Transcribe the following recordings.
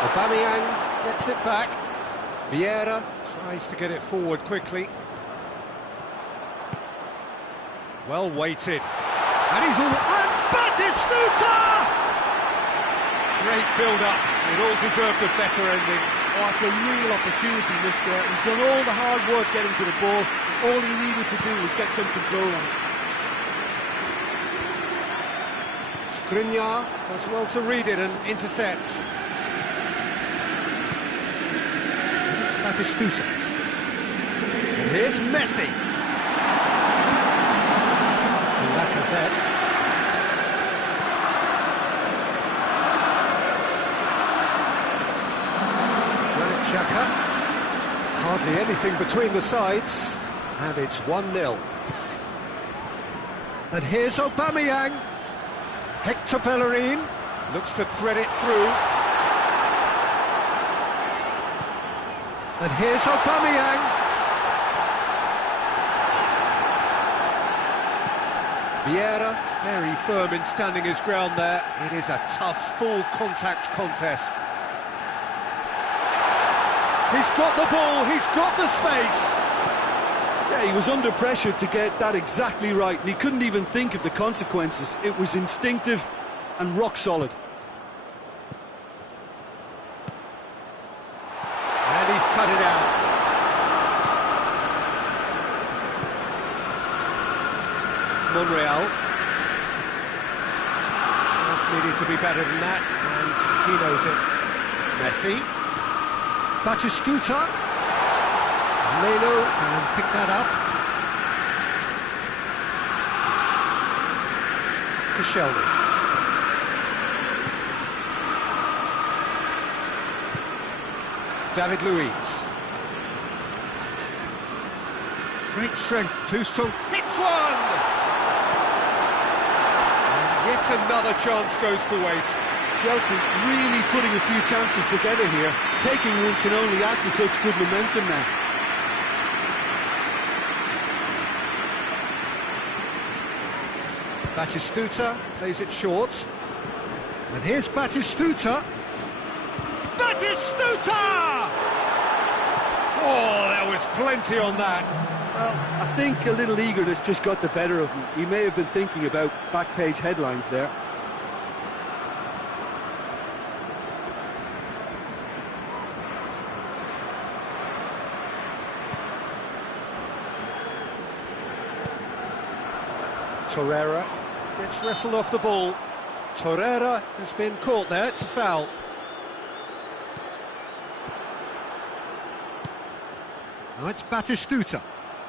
Aubameyang gets it back. Vieira tries to get it forward quickly. Well weighted. And he's all... And Batistuta! Great build-up. It all deserved a better ending. Oh, it's a real opportunity missed there. He's done all the hard work getting to the ball. All he needed to do was get some control on it. Skriniar does well to read it and intercepts. And it's Batistuta. And here's Messi. And Lacazette. Granit Xhaka. Hardly anything between the sides. And it's 1-0. And here's Aubameyang. Hector Bellerin looks to thread it through. And here's Aubameyang. Vieira, very firm in standing his ground there. It is a tough, full-contact contest. He's got the ball, he's got the space. Yeah, he was under pressure to get that exactly right, and he couldn't even think of the consequences. It was instinctive and rock solid. And he's cut it out. Monreal. Just needed to be better than that, and he knows it. Messi. Batistuta. Leno can pick that up. Koscielny. David Luiz. Great strength, too strong. Hits one! And yet another chance goes to waste. Chelsea really putting a few chances together here. Taking one can only add to such good momentum now. Batistuta plays it short. And here's Batistuta. Batistuta! Oh, there was plenty on that. Well, I think a little eagerness just got the better of him. He may have been thinking about back-page headlines there. Torreira gets wrestled off the ball. Torreira has been caught there, it's a foul. Now it's Batistuta.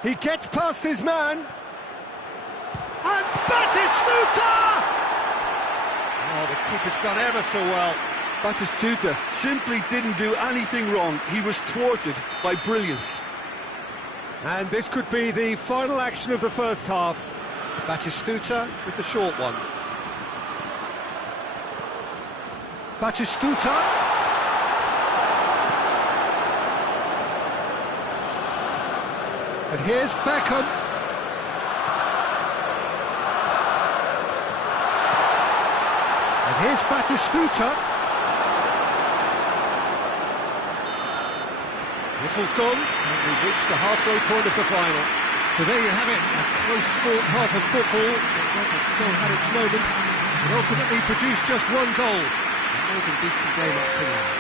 He gets past his man. And Batistuta! Oh, the keeper's done ever so well. Batistuta simply didn't do anything wrong. He was thwarted by brilliance. And this could be the final action of the first half. Batistuta with the short one. Batistuta. And here's Beckham. And here's Batistuta. Whistle's gone, and we've reached the halfway point of the final. So there you have it, a close-fought half of football that still had its moments, but ultimately produced just one goal. A more than decent game up to now.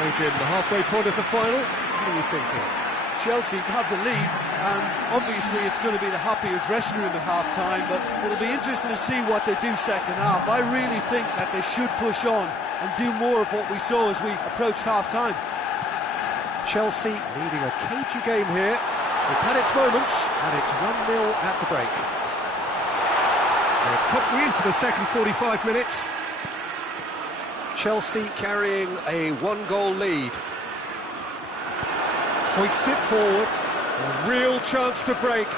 So Jim, the halfway point of the final, what are you thinking? Chelsea have the lead, and obviously it's going to be the happier dressing room at half-time, but it'll be interesting to see what they do second half. I really think that they should push on and do more of what we saw as we approached half-time. Chelsea leading a cagey game here. It's had its moments, and it's 1-0 at the break. They're promptly into the second 45 minutes. Chelsea carrying a one-goal lead. Hoists it forward. A real chance to break.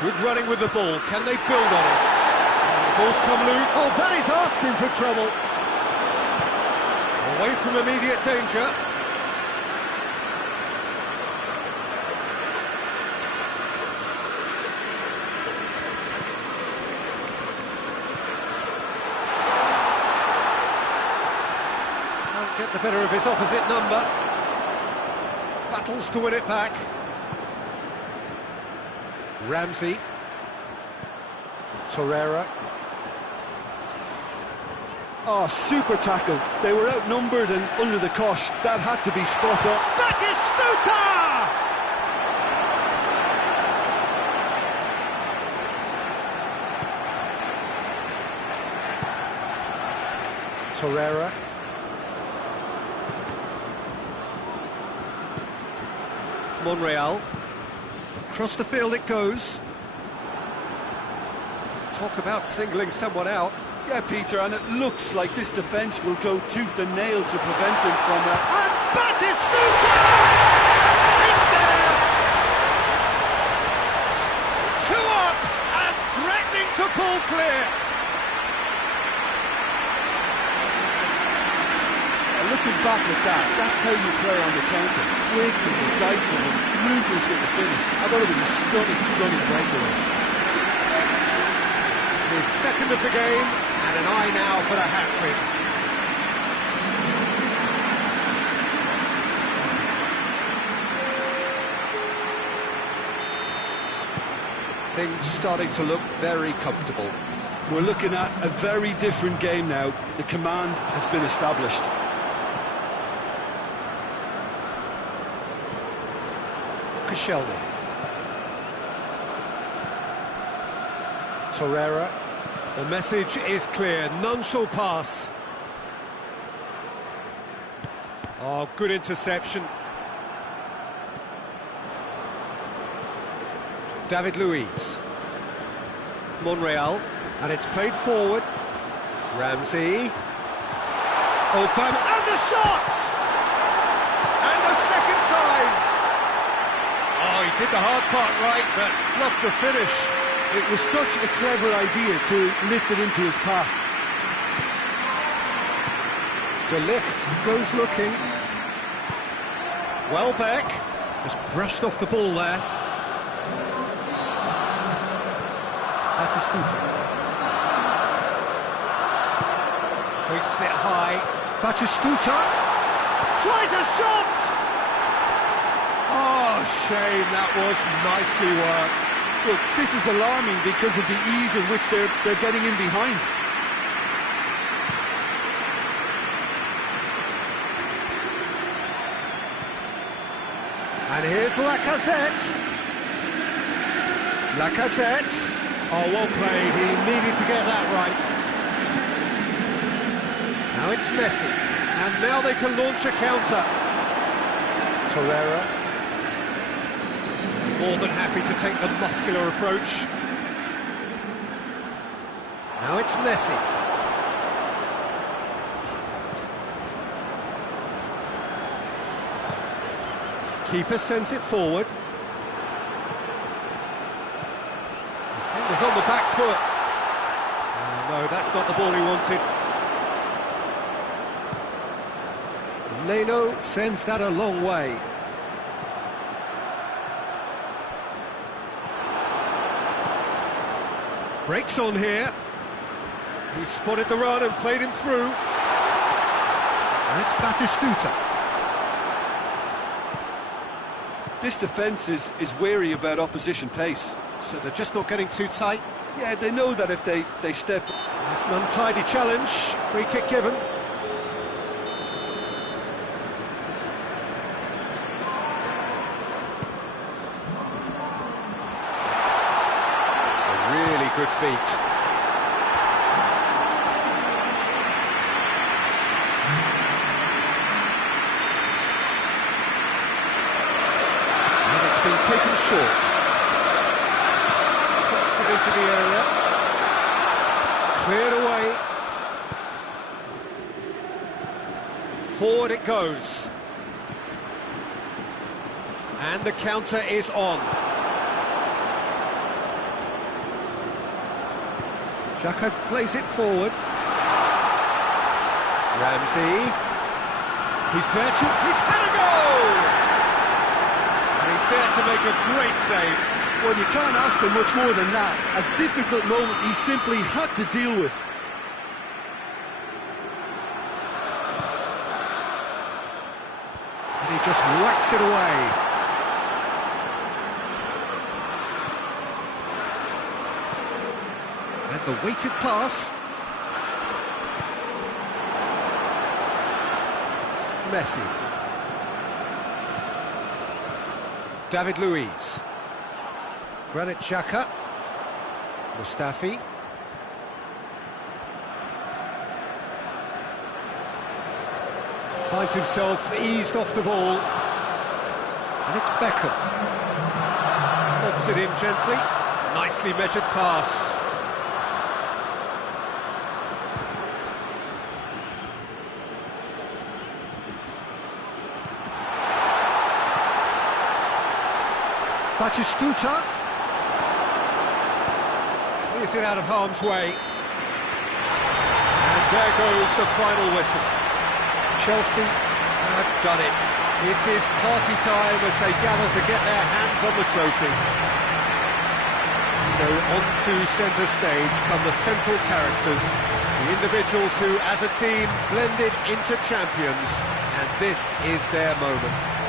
Good running with the ball. Can they build on it? Ball's come loose. Oh, that is asking for trouble. Away from immediate danger. get the better of his opposite number. Battles to win it back. Ramsey. Torreira. Oh, super tackle. They were outnumbered and under the cosh. That had to be spot on. Batistuta! Torreira. Monreal. Across the field it goes. Talk about singling someone out. Yeah, Peter, and it looks like this defence will go tooth and nail to prevent him from that. And Batistuta! It's there! 2 up and threatening to pull clear. Looking back at that, that's how you play on the counter. Quick and decisive and ruthless with the finish. I thought it was a stunning breakaway. His second of the game, and an eye now for the hat-trick. Things starting to look very comfortable. We're looking at a very different game now. The command has been established. Koscielny. Torreira. The message is clear, none shall pass. Oh, good interception. David Luiz. Monreal, and it's played forward. Ramsey. Obama, and the shot! And the second time! Oh, he did the hard part right, but fluffed the finish. It was such a clever idea to lift it into his path. De Ligt goes looking. Welbeck has brushed off the ball there. Batistuta. Hoists it high. Batistuta tries a shot! Oh, shame, that was nicely worked. Look, this is alarming because of the ease in which they're getting in behind. And here's Lacazette. Lacazette. Oh, well played. He needed to get that right. Now it's Messi. And now they can launch a counter. Torreira. More than happy to take the muscular approach. Now it's Messi. Keeper sends it forward. Defender's on the back foot. Oh, no, that's not the ball he wanted. Leno sends that a long way. Breaks on here. He spotted the run and played him through. And it's Batistuta. This defence is wary about opposition pace. So they're just not getting too tight. Yeah, they know that if they step... It's an untidy challenge. Free kick given. Good feet. And it's been taken short. Cuts it into the area. Cleared away. Forward it goes. And the counter is on. Xhaka plays it forward. Ramsey. He's there to... He's had a goal! And he's there to make a great save. Well, you can't ask for much more than that. A difficult moment he simply had to deal with. whacks it away. And the weighted pass. Messi. David Luiz. Granit Xhaka. Mustafi. Finds himself eased off the ball. And it's Beckham. Lobs it in gently. Nicely measured pass. Batistuta. Clears it out of harm's way. And there goes the final whistle. Chelsea have done it. It is party time as they gather to get their hands on the trophy. So onto centre stage come the central characters, the individuals who, as a team, blended into champions, and this is their moment.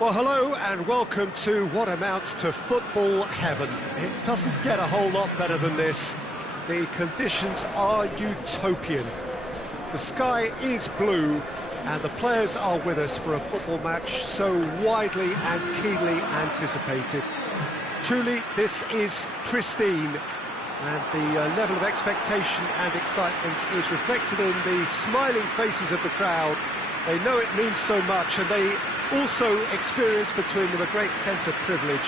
Well, hello and welcome to what amounts to football heaven. It doesn't get a whole lot better than this. The conditions are utopian. The sky is blue and the players are with us for a football match so widely and keenly anticipated. Truly, this is pristine, and the level of expectation and excitement is reflected in the smiling faces of the crowd. They know it means so much, and they also experience between them a great sense of privilege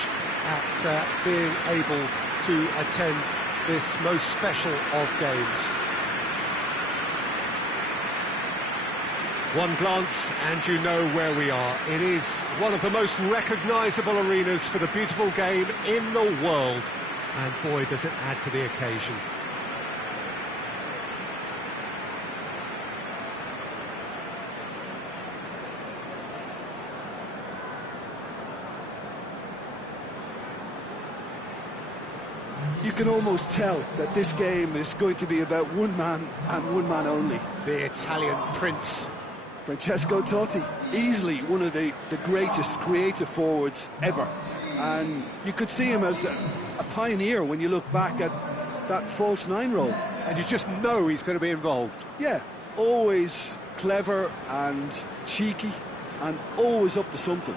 at being able to attend this most special of games. One glance and you know where we are. It is one of the most recognisable arenas for the beautiful game in the world, and boy does it add to the occasion. You can almost tell that this game is going to be about one man and one man only. The Italian prince. Francesco Totti, easily one of the greatest creative forwards ever. And you could see him as a pioneer when you look back at that false nine role. And you just know he's going to be involved. Yeah, always clever and cheeky and always up to something.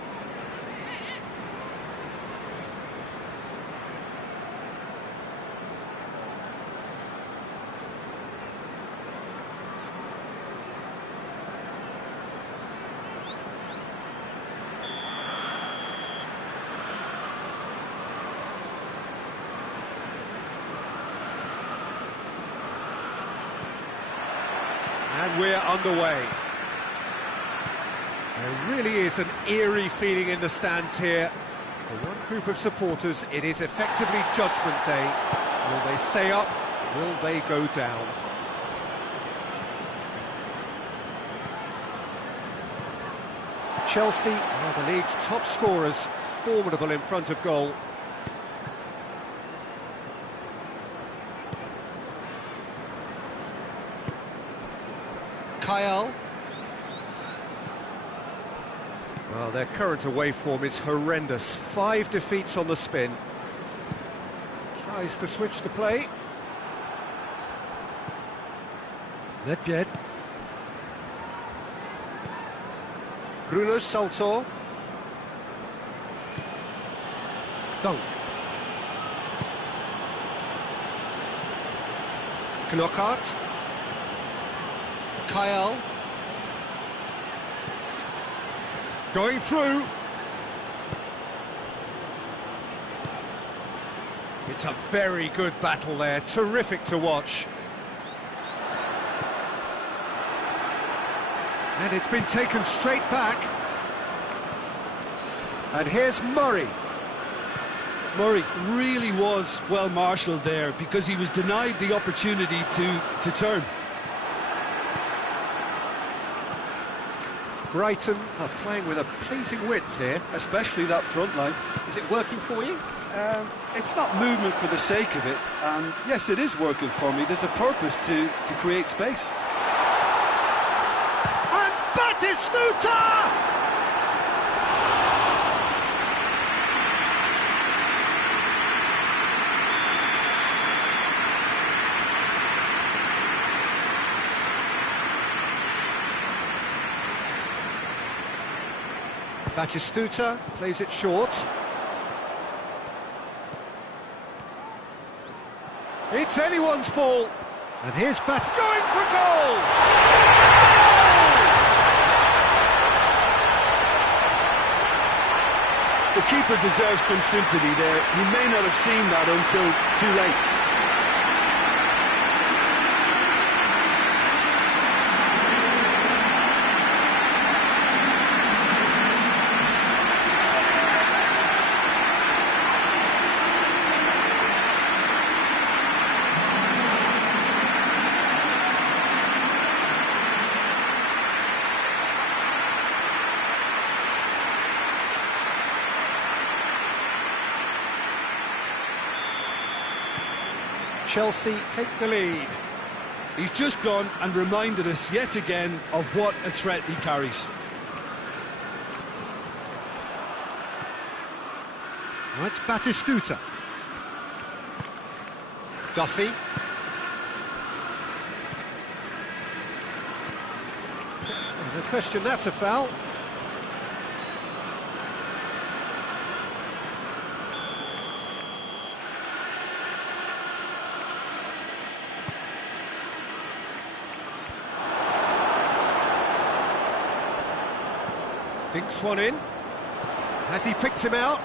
And we're underway. There really is an eerie feeling in the stands here. For one group of supporters, it is effectively Judgment Day. Will they stay up? Will they go down? Chelsea are the league's top scorers, formidable in front of goal. Kyle. Well, their current away form is horrendous. 5 defeats on the spin. Tries to switch the play. Nedved. Bruno Salto. Dunk. Knockaert. Kyle. Going through. It's a very good battle there, terrific to watch. And it's been taken straight back. And here's Murray. Murray really was well marshalled there because he was denied the opportunity to turn. Brighton are playing with a pleasing width here. Especially that front line. Is it working for you? It's not movement for the sake of it, and yes, it is working for me. There's a purpose to create space. And Batistuta! Batistuta plays it short. It's anyone's ball. And here's going for goal! The keeper deserves some sympathy there. He may not have seen that until too late. Chelsea take the lead. He's just gone and reminded us yet again of what a threat he carries. Now it's Batistuta. Duffy. No question, that's a foul. Dinks one in. Has he picked him out?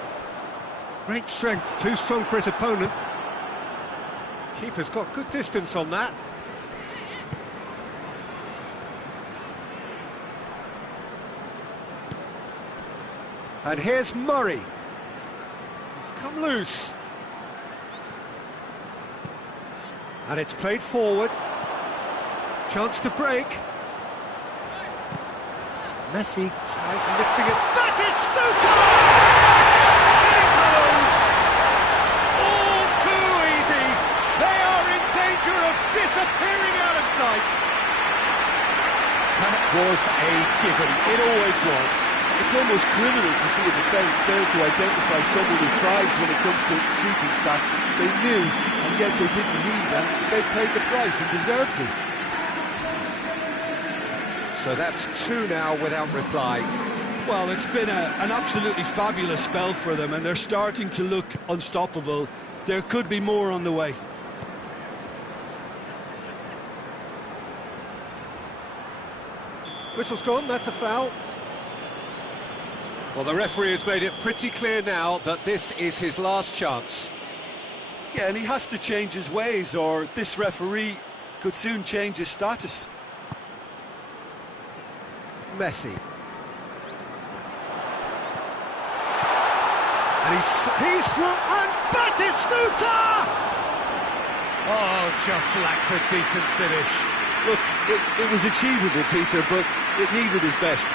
Great strength, too strong for his opponent. Keeper's got good distance on that. And here's Murray. He's come loose. And it's played forward. Chance to break. Messi tries lifting it. Batistuta! It goes! All too easy. They are in danger of disappearing out of sight. That was a given. It always was. It's almost criminal to see a defence fail to identify someone who thrives when it comes to shooting stats. They knew, and yet they didn't need, and they paid the price and deserved to. So that's two now without reply. Well, it's been an absolutely fabulous spell for them, and they're starting to look unstoppable. There could be more on the way. Whistle's gone, that's a foul. Well, the referee has made it pretty clear now that this is his last chance. Yeah, and he has to change his ways, or this referee could soon change his status. Messi. And he's through, and Batistuta! Oh, just lacked a decent finish. Look, it was achievable, Peter, but it needed his best.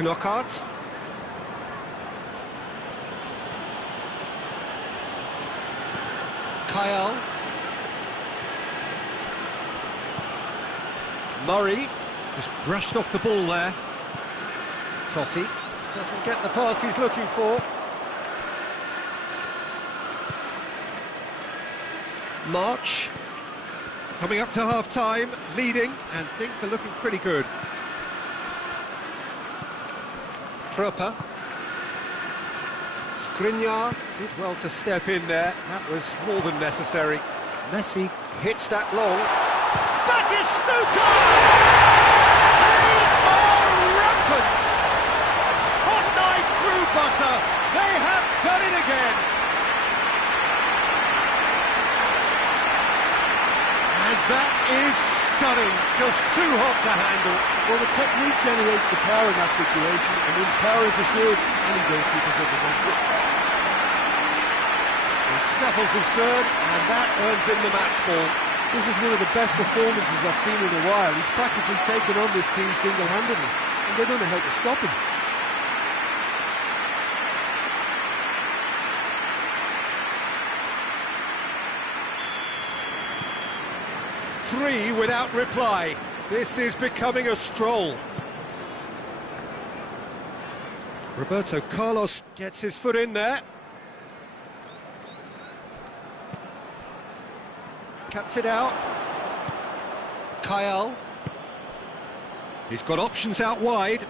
Knockout. Kyle. Murray just brushed off the ball there. Totti doesn't get the pass he's looking for. March coming up to half-time, leading, and things are looking pretty good. Proper. Skriniar did well to step in there. That was more than necessary. Messi hits that long. Batistuta! They are rampant! Hot knife through butter. They have done it again. And that is stunning. Just too hot to handle. Well, the technique generates the power in that situation, and once power is assured, any goalkeeper's up against it. He snuffles his third, and that earns him the match ball. This is one of the best performances I've seen in a while. He's practically taken on this team single-handedly, and they don't know how to stop him. Three without reply. This is becoming a stroll. Roberto Carlos gets his foot in there. Cuts it out. Kyle. He's got options out wide.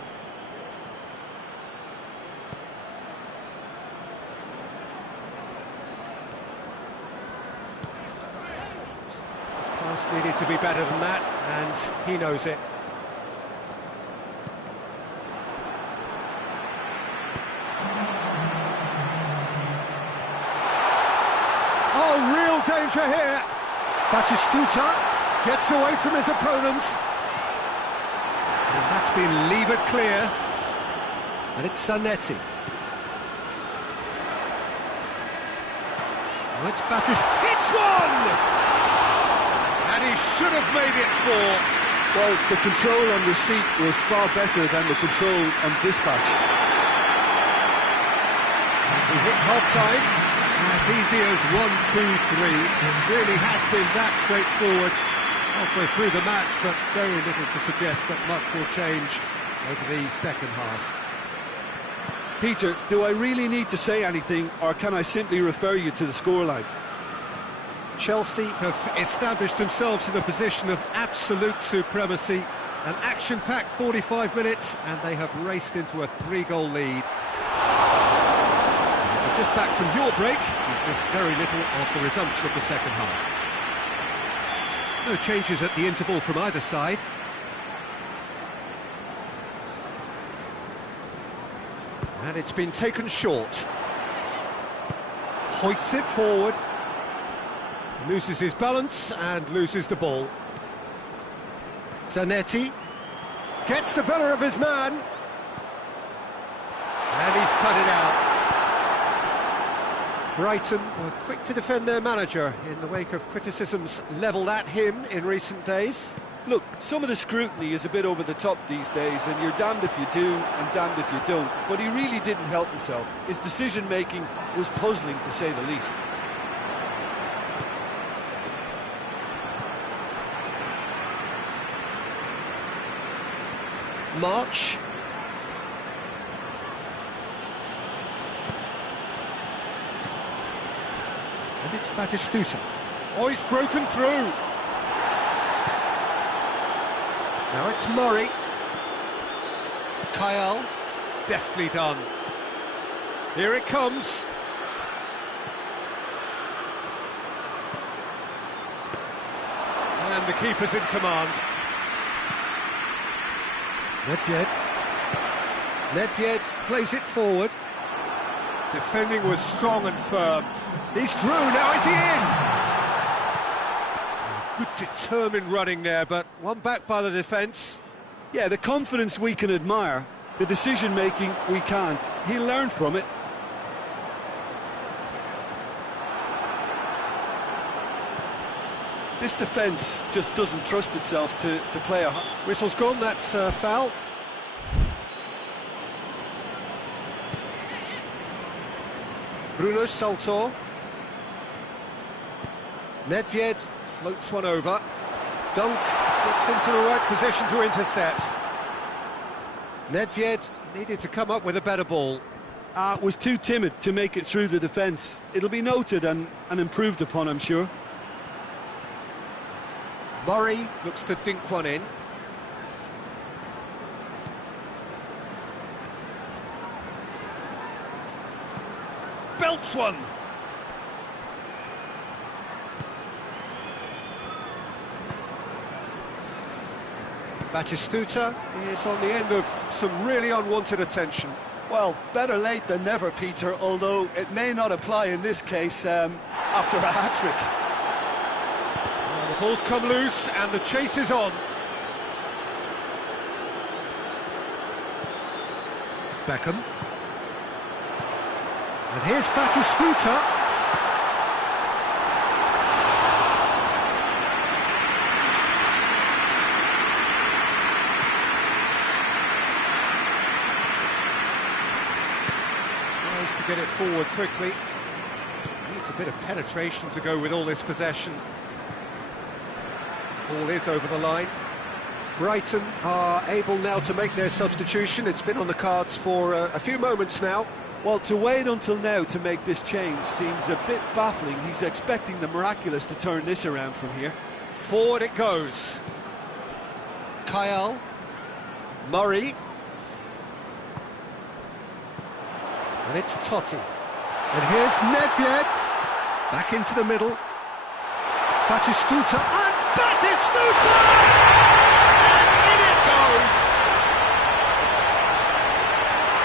Pass needed to be better than that, and he knows it. Oh, real danger here. Batistuta gets away from his opponents. And that's been levered clear. And it's Zanetti. Oh, it's Batistuta. Hits one! And he should have made it four. Well, the control on receipt was far better than the control on dispatch. We hit half-time. As easy as 1, 2, 3. It really has been that straightforward halfway through the match, but very little to suggest that much will change over the second half. Peter, do I really need to say anything, or can I simply refer you to the scoreline? Chelsea have established themselves in a position of absolute supremacy. An action-packed 45 minutes, and they have raced into a 3-goal lead. Just back from your break, you've missed very little of the resumption of the second half. No changes at the interval from either side. And it's been taken short. Hoists it forward. Loses his balance and loses the ball. Zanetti gets the better of his man. And he's cut it out. Brighton were quick to defend their manager in the wake of criticisms levelled at him in recent days. Look, some of the scrutiny is a bit over the top these days, and you're damned if you do and damned if you don't. But he really didn't help himself. His decision-making was puzzling, to say the least. March. And it's Batistuta. Oh, he's broken through. Now it's Murray. Kyle. Deftly done. Here it comes. And the keeper's in command. Nedved plays it forward. Defending was strong and firm. He's through, now is he in? Good determined running there, but one back by the defence. Yeah, the confidence we can admire, the decision-making we can't. He learned from it. This defence just doesn't trust itself to play a... Whistle's gone, that's foul. Bruno Saltor. Nedved floats one over. Dunk gets into the right position to intercept. Nedved needed to come up with a better ball. Was too timid to make it through the defence. It'll be noted and improved upon, I'm sure. Murray looks to dink one in. Belts one. Batistuta is on the end of some really unwanted attention. Well, better late than never, Peter, although it may not apply in this case after a hat-trick. Well, the ball's come loose and the chase is on. Beckham. And here's Batistuta. Tries to get it forward quickly. Needs a bit of penetration to go with all this possession. Ball is over the line. Brighton are able now to make their substitution. It's been on the cards for a few moments now. Well, to wait until now to make this change seems a bit baffling. He's expecting the miraculous to turn this around from here. Forward it goes. Kyle. Murray. And it's Totti. And here's Nedved. Back into the middle. Batistuta. And Batistuta! And in it goes!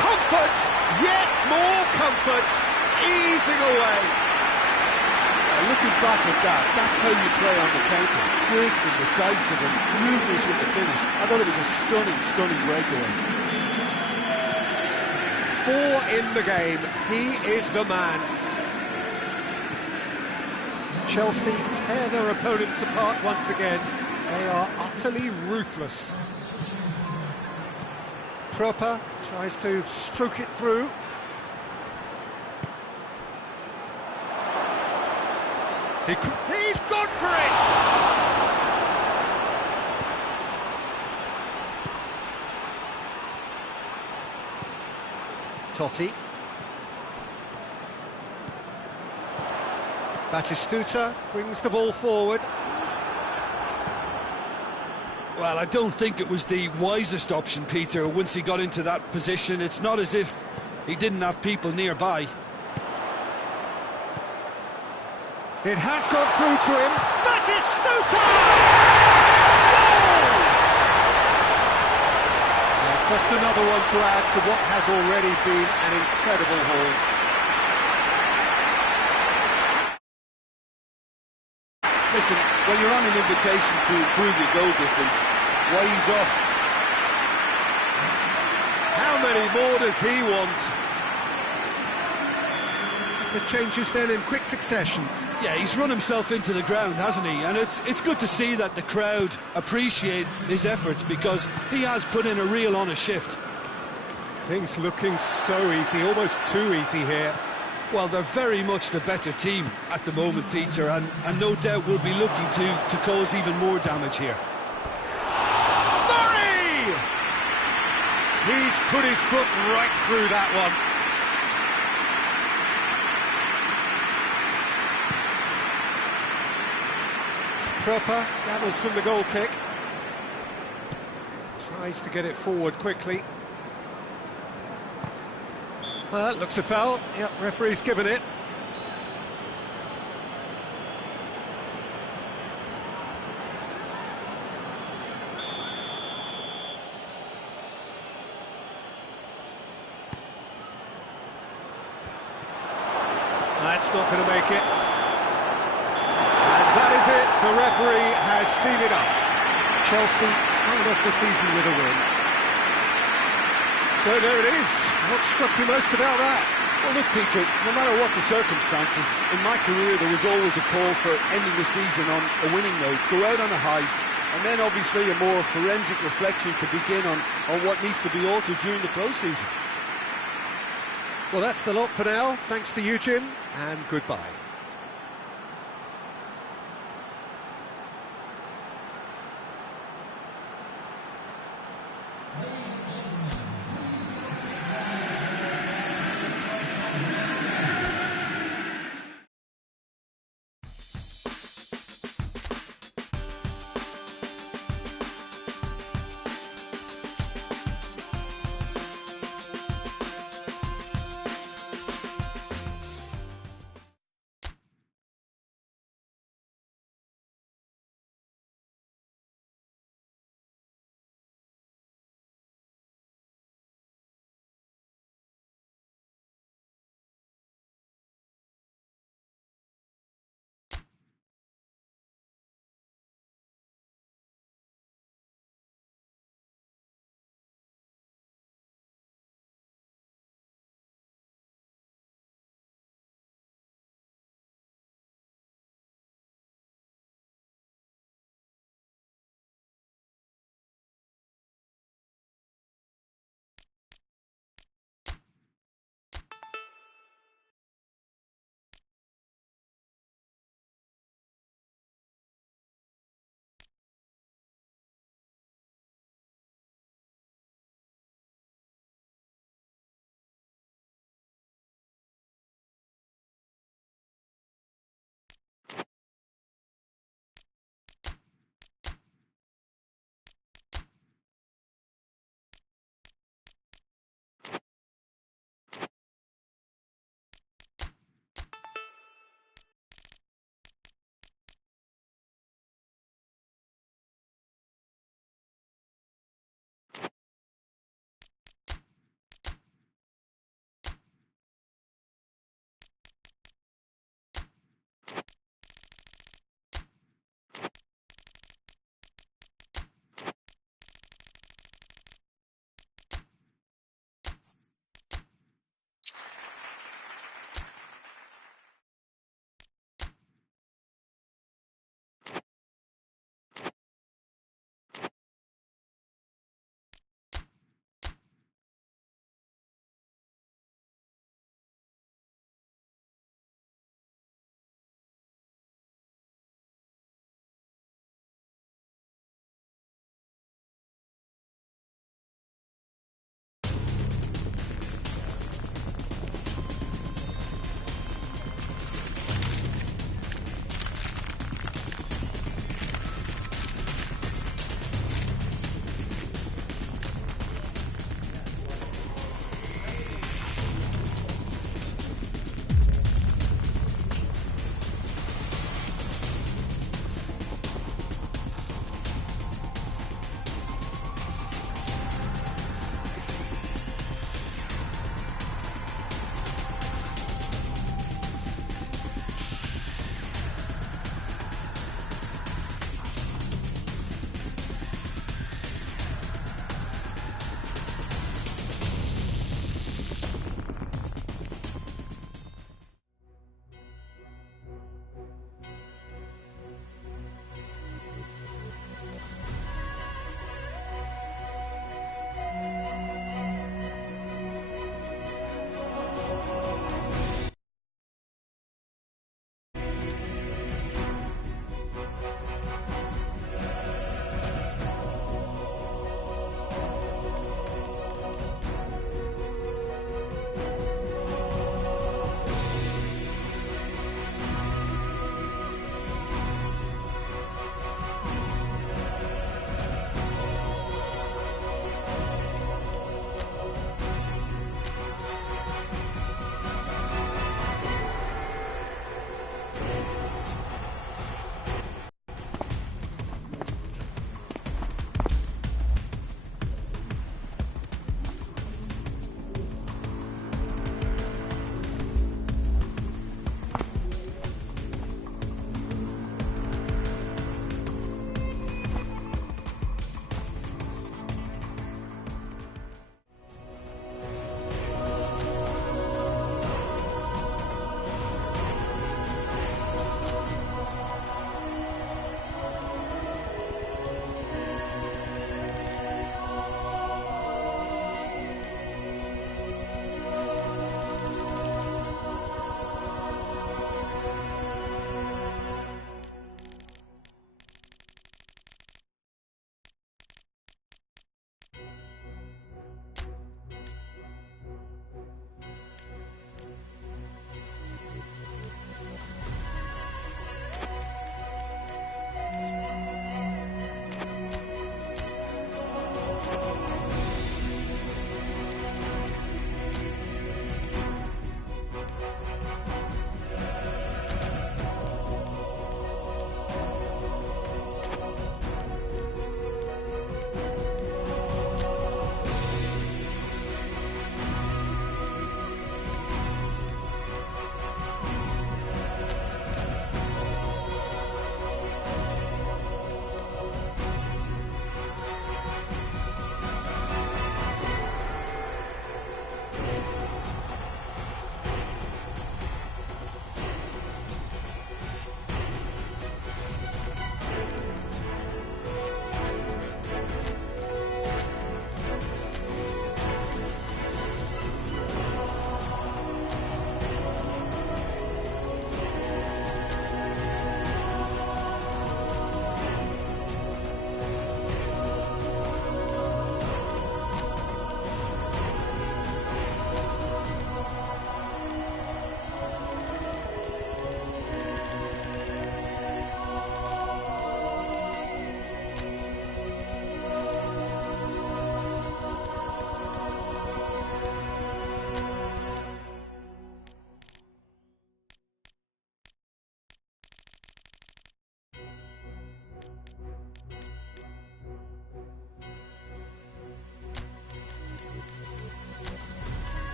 Comfort! Yet more comfort, easing away. Looking back at that, that's how you play on the counter. Quick and decisive and ruthless with the finish. I thought it was a stunning, stunning breakaway. 4 in the game. He is the man. Chelsea tear their opponents apart once again. They are utterly ruthless. Proper tries to stroke it through. He's gone for it! Totti. Batistuta brings the ball forward. Well, I don't think it was the wisest option, Peter, once he got into that position. It's not as if he didn't have people nearby. It has got through to him. Batistuta! Goal! Yeah, just another one to add to what has already been an incredible haul. Listen, when you're on an invitation to improve your goal difference, why ease off? How many more does he want? The changes then in quick succession. Yeah, he's run himself into the ground, hasn't he? And it's good to see that the crowd appreciate his efforts, because he has put in a real honest shift. Things looking so easy, almost too easy here. Well, they're very much the better team at the moment, Peter, and no doubt will be looking to cause even more damage here. Murray! He's put his foot right through that one. Tropper gathers from the goal kick. Tries to get it forward quickly. Well, that looks a foul. Yep, referee's given it. That's not going to make it. And that is it. The referee has seen it off. Chelsea sign off the season with a win. So there it is. What struck you most about that? Well, look, Peter, no matter what the circumstances, in my career there was always a call for ending the season on a winning note, go out on a high, and then obviously a more forensic reflection could begin on what needs to be altered during the close season. Well, that's the lot for now. Thanks to you, Jim, and goodbye.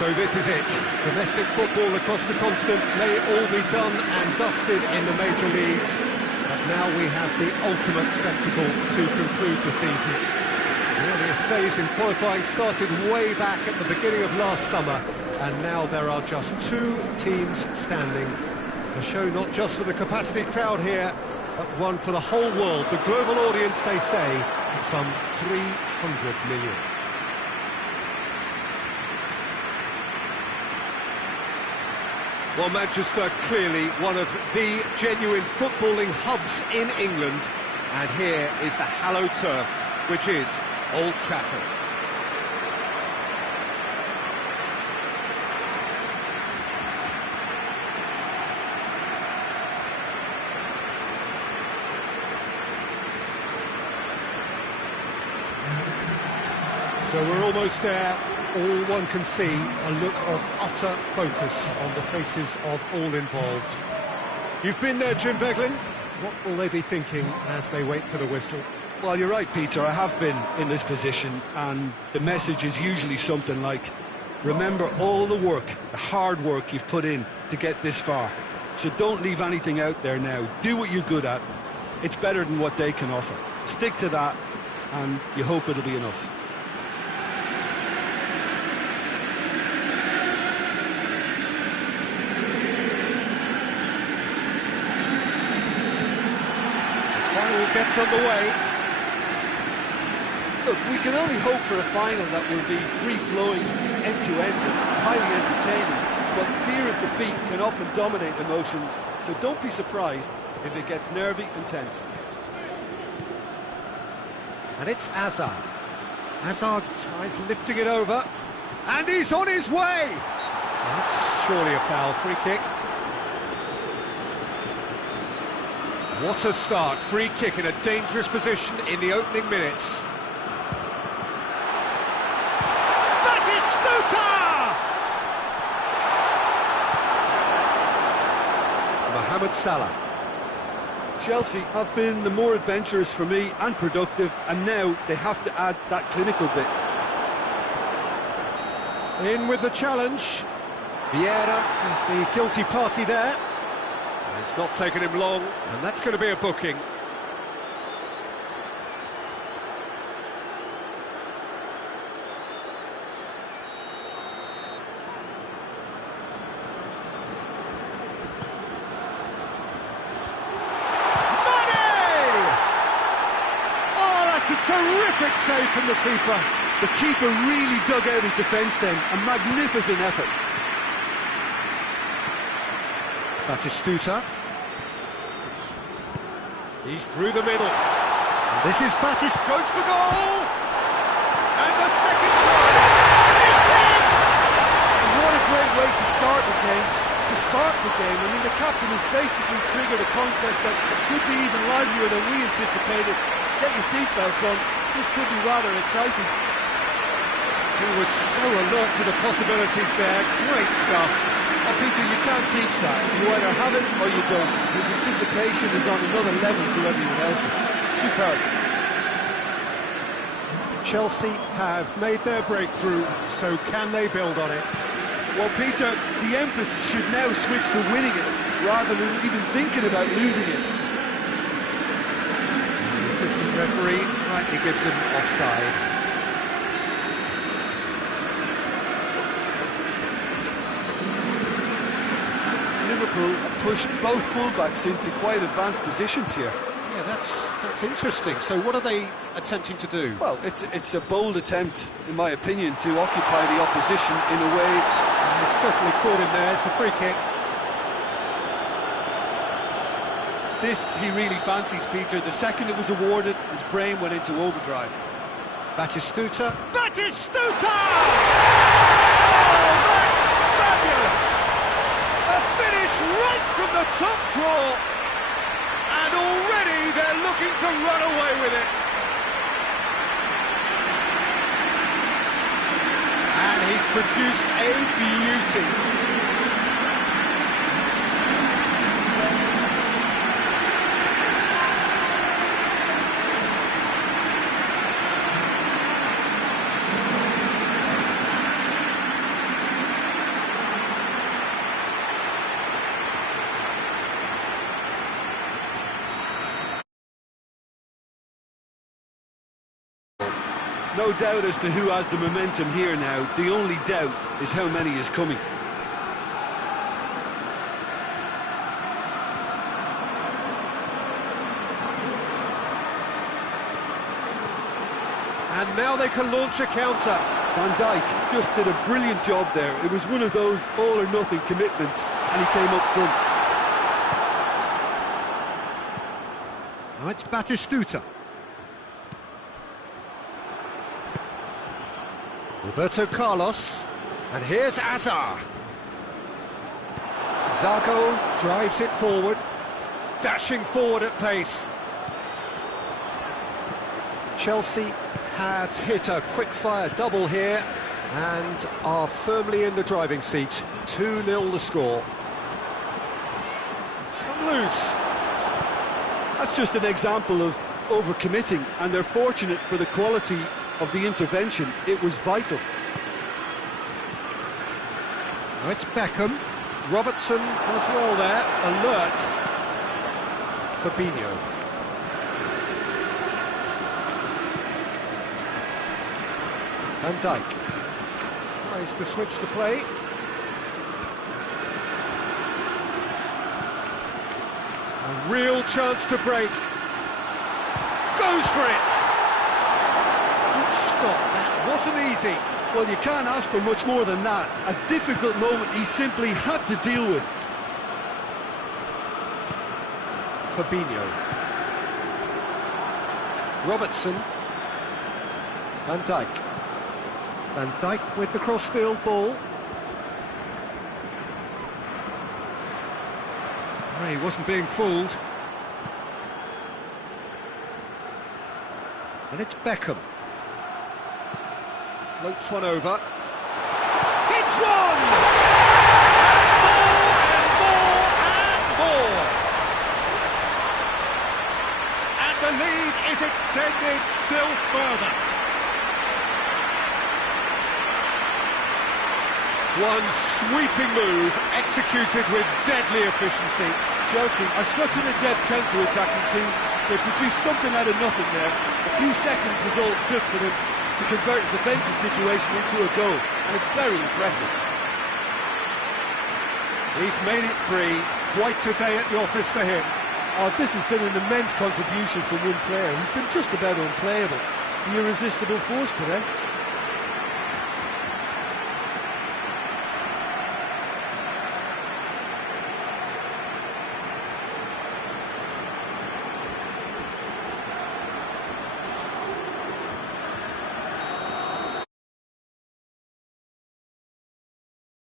So this is it. Domestic football across the continent may all be done and dusted in the major leagues. But now we have the ultimate spectacle to conclude the season. The earliest phase in qualifying started way back at the beginning of last summer, and now there are just 2 teams standing. A show not just for the capacity crowd here, but one for the whole world. The global audience, they say, some 300 million. Well, Manchester, clearly one of the genuine footballing hubs in England. And here is the hallowed turf, which is Old Trafford. So we're almost there. All one can see, a look of utter focus on the faces of all involved. You've been there, Jim Beglin. What will they be thinking as they wait for the whistle? Well, you're right, Peter. I have been in this position, and the message is usually something like, remember all the work, the hard work you've put in to get this far. So don't leave anything out there now. Do what you're good at. It's better than what they can offer. Stick to that, and you hope it'll be enough. Gets underway. Look, we can only hope for a final that will be free-flowing, end-to-end, and highly entertaining, but fear of defeat can often dominate emotions, so don't be surprised if it gets nervy and tense. And it's Hazard. Hazard tries lifting it over, and he's on his way! That's surely a foul, free kick. What a start, free kick in a dangerous position in the opening minutes. Batistuta! Mohamed Salah. Chelsea have been the more adventurous for me and productive, and now they have to add that clinical bit. In with the challenge. Vieira is the guilty party there. It's not taken him long, and that's going to be a booking. Mane! Oh, that's a terrific save from the keeper. The keeper really dug out his defence then, a magnificent effort. Batistuta. He's through the middle. And this is Batistuta. Goes for goal! And the second time! It's in! What a great way to start the game, to spark the game. I mean, the captain has basically triggered a contest that should be even livelier than we anticipated. Get your seatbelts on. This could be rather exciting. He was so alert to the possibilities there. Great stuff. Oh, Peter, you can't teach that. You either have it or you don't. His anticipation is on another level to everyone else's. Superb. Chelsea have made their breakthrough, so can they build on it? Well, Peter, the emphasis should now switch to winning it, rather than even thinking about losing it. The assistant referee rightly gives him offside. Liverpool have pushed both fullbacks into quite advanced positions here. Yeah, that's interesting. So what are they attempting to do? Well, it's a bold attempt, in my opinion, to occupy the opposition in a way. He's certainly caught him there. It's a free kick. This he really fancies, Peter. The second it was awarded, his brain went into overdrive. Batistuta. Batistuta! Oh, that's fabulous! A finish right from the top draw, and already they're looking to run away with it. And he's produced a beauty. No doubt as to who has the momentum here now. The only doubt is how many is coming. And now they can launch a counter. Van Dijk just did a brilliant job there. It was one of those all-or-nothing commitments, and he came up front. Now it's Batistuta. Roberto Carlos. And here's Azar. Zarco drives it forward. Dashing forward at pace. Chelsea have hit a quick-fire double here and are firmly in the driving seat. 2-0 the score. It's come loose. That's just an example of overcommitting, and they're fortunate for the quality of the intervention. It was vital. Now it's Beckham. Robertson as well there, alert. Fabinho. Van Dijk tries to switch the play. A real chance to break. Goes for it. Good stop. That wasn't easy. Well, you can't ask for much more than that. A difficult moment he simply had to deal with. Fabinho. Robertson. Van Dijk. Van Dijk with the crossfield ball. Oh, he wasn't being fooled. And it's Beckham. Floats one over. Hits one! And more and more! And the lead is extended still further. One sweeping move, executed with deadly efficiency. Chelsea are such an adept counter-attacking team. They produced something out of nothing there. A few seconds was all it took for them to convert a defensive situation into a goal, and it's very impressive. He's made it 3. Quite a day at the office for him. Oh, this has been an immense contribution from one player who's been just about unplayable. The irresistible force today.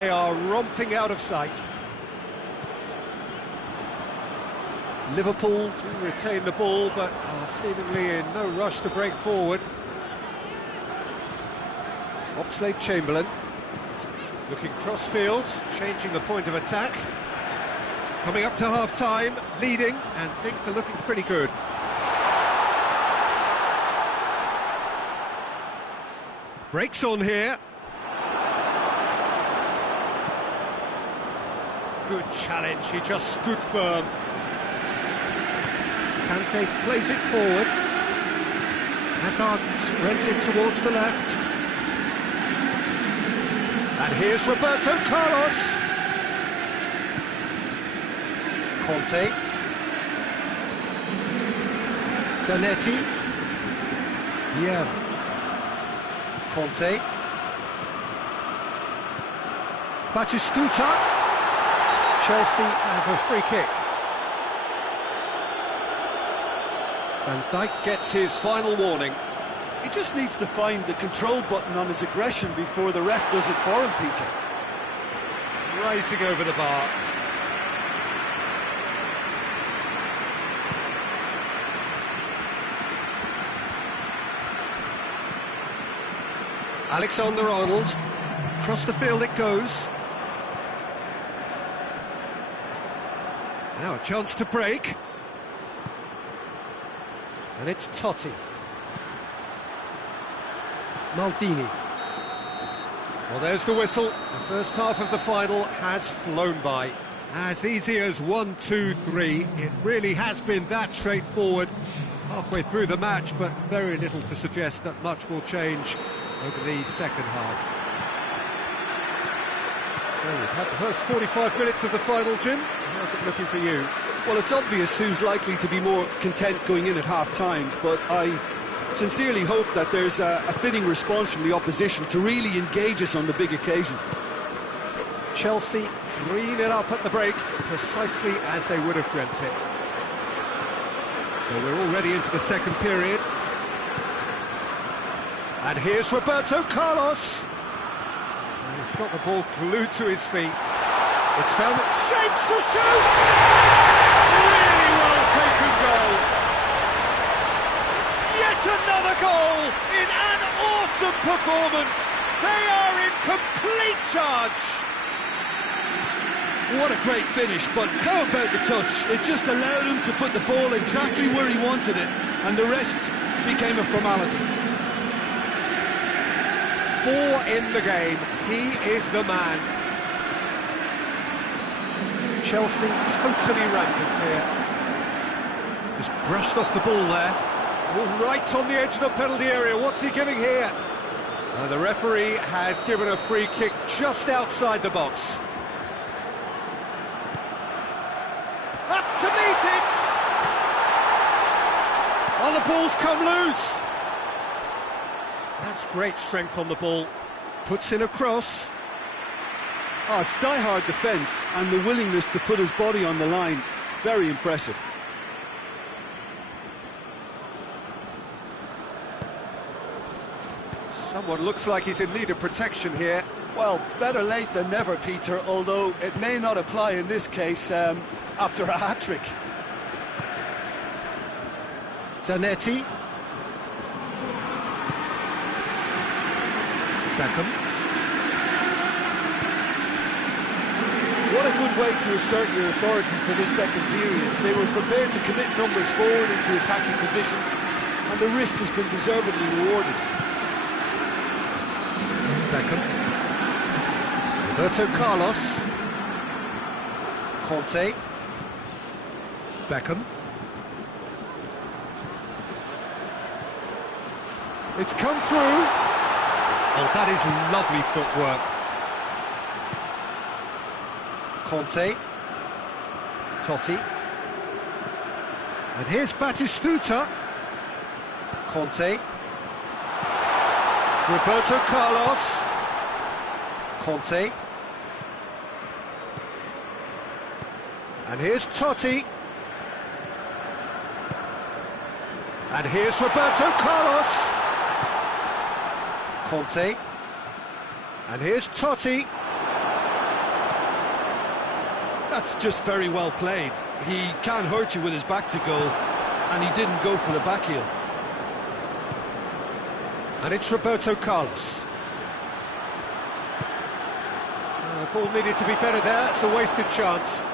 They are romping out of sight. Liverpool do retain the ball, but are seemingly in no rush to break forward. Oxlade-Chamberlain looking cross-field, changing the point of attack. Coming up to half-time, leading, and things are looking pretty good. Breaks on here. Good challenge, he just stood firm. Kante plays it forward. Hazard spreads it towards the left. And here's Roberto Carlos. Conte. Zanetti. Yeah. Conte. Batistuta. Chelsea have a free kick. Van Dijk gets his final warning. He just needs to find the control button on his aggression before the ref does it for him, Peter. Rising over the bar. Alexander-Arnold. Across the field it goes. Now a chance to break. And it's Totti. Maldini. Well, there's the whistle. The first half of the final has flown by. As easy as 1, 2, 3. It really has been that straightforward. Halfway through the match, but very little to suggest that much will change over the second half. So we've had the first 45 minutes of the final, Jim. How's it looking for you? Well, it's obvious who's likely to be more content going in at half-time, but I sincerely hope that there's a fitting response from the opposition to really engage us on the big occasion. Chelsea 3-0 up at the break, precisely as they would have dreamt it. So we're already into the second period. And here's Roberto Carlos. He's got the ball glued to his feet. It's found shapes to shoot! Really well taken goal. Yet another goal in an awesome performance. They are in complete charge. What a great finish, but how about the touch? It just allowed him to put the ball exactly where he wanted it, and the rest became a formality. 4 in the game, he is the man. Chelsea totally rampant here. Just brushed off the ball there. All right on the edge of the penalty area, what's he giving here? The referee has given a free kick just outside the box. Up to meet it! Oh, the ball's come loose! That's great strength on the ball. Puts in a cross. Oh, it's die-hard defence and the willingness to put his body on the line. Very impressive. Someone looks like he's in need of protection here. Well, better late than never, Peter, although it may not apply in this case after a hat-trick. Zanetti. Beckham. What a good way to assert your authority for this second period. They were prepared to commit numbers forward into attacking positions, and the risk has been deservedly rewarded. Beckham. Roberto Carlos. Conte. Beckham. It's come through. Oh, that is lovely footwork. Conte. Totti. And here's Batistuta. Conte. Roberto Carlos. Conte. And here's Totti. And here's Roberto Carlos. Conte. And here's Totti. That's just very well played. He can hurt you with his back to goal, and he didn't go for the back heel. And it's Roberto Carlos. The ball needed to be better there, it's a wasted chance.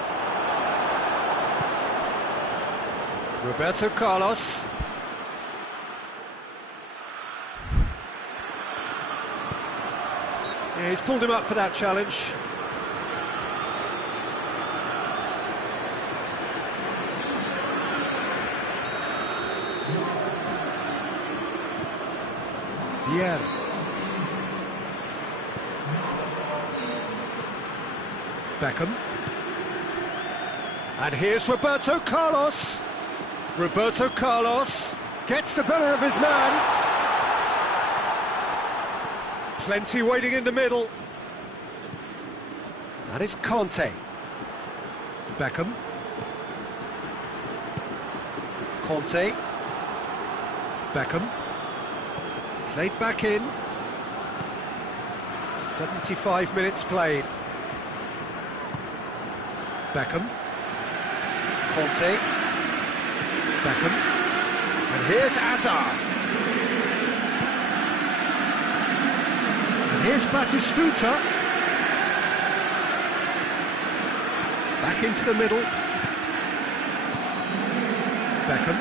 Roberto Carlos. Yeah, he's pulled him up for that challenge. Yeah. Beckham. And here's Roberto Carlos. Roberto Carlos gets the better of his man. Plenty waiting in the middle. That is Conte. Beckham. Conte. Beckham. Played back in. 75 minutes played. Beckham. Conte. Beckham. And here's Hazard. And here's Batistuta. Back into the middle. Beckham.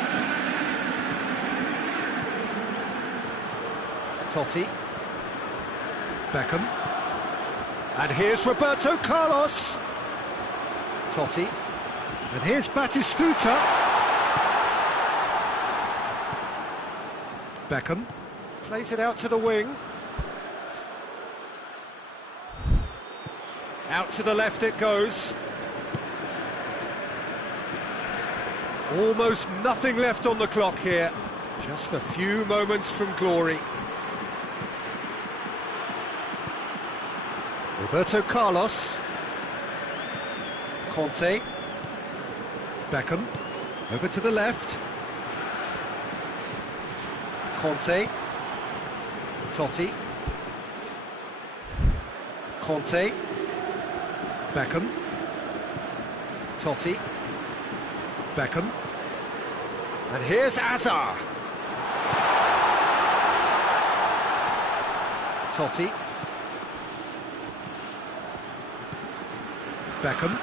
Totti. Beckham. And here's Roberto Carlos. Totti. And here's Batistuta. Beckham plays it out to the wing. Out to the left it goes. Almost nothing left on the clock here. Just a few moments from glory. Roberto Carlos. Conte. Beckham. Over to the left. Conte. Totti. Conte. Beckham. Totti. Beckham. And here's Azar. Totti. Beckham.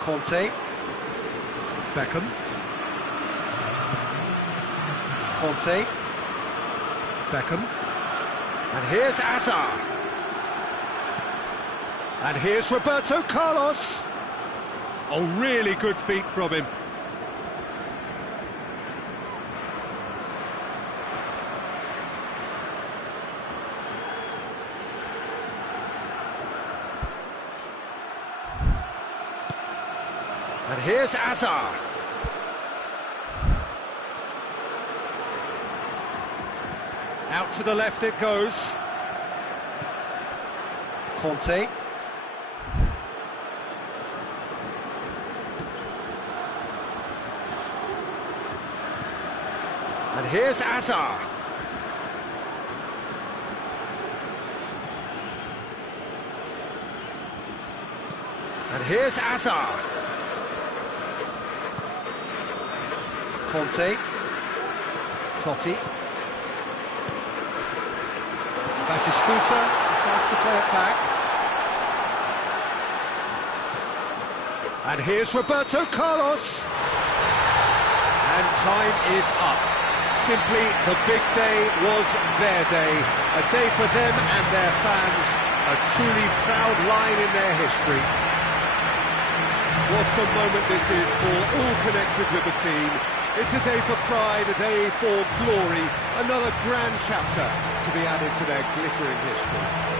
Conte. Beckham. Conte. Beckham. And here's Azar. And here's Roberto Carlos. Oh, really good feet from him. And here's Azar. Out to the left it goes. Conte. And here's Azar. And here's Azar. Conte. Totti. Batistuta decides to play it back. And here's Roberto Carlos. And time is up. Simply, the big day was their day. A day for them and their fans. A truly proud line in their history. What a moment this is for all connected with the team. It's a day for pride, a day for glory. Another grand chapter to be added to their glittering history.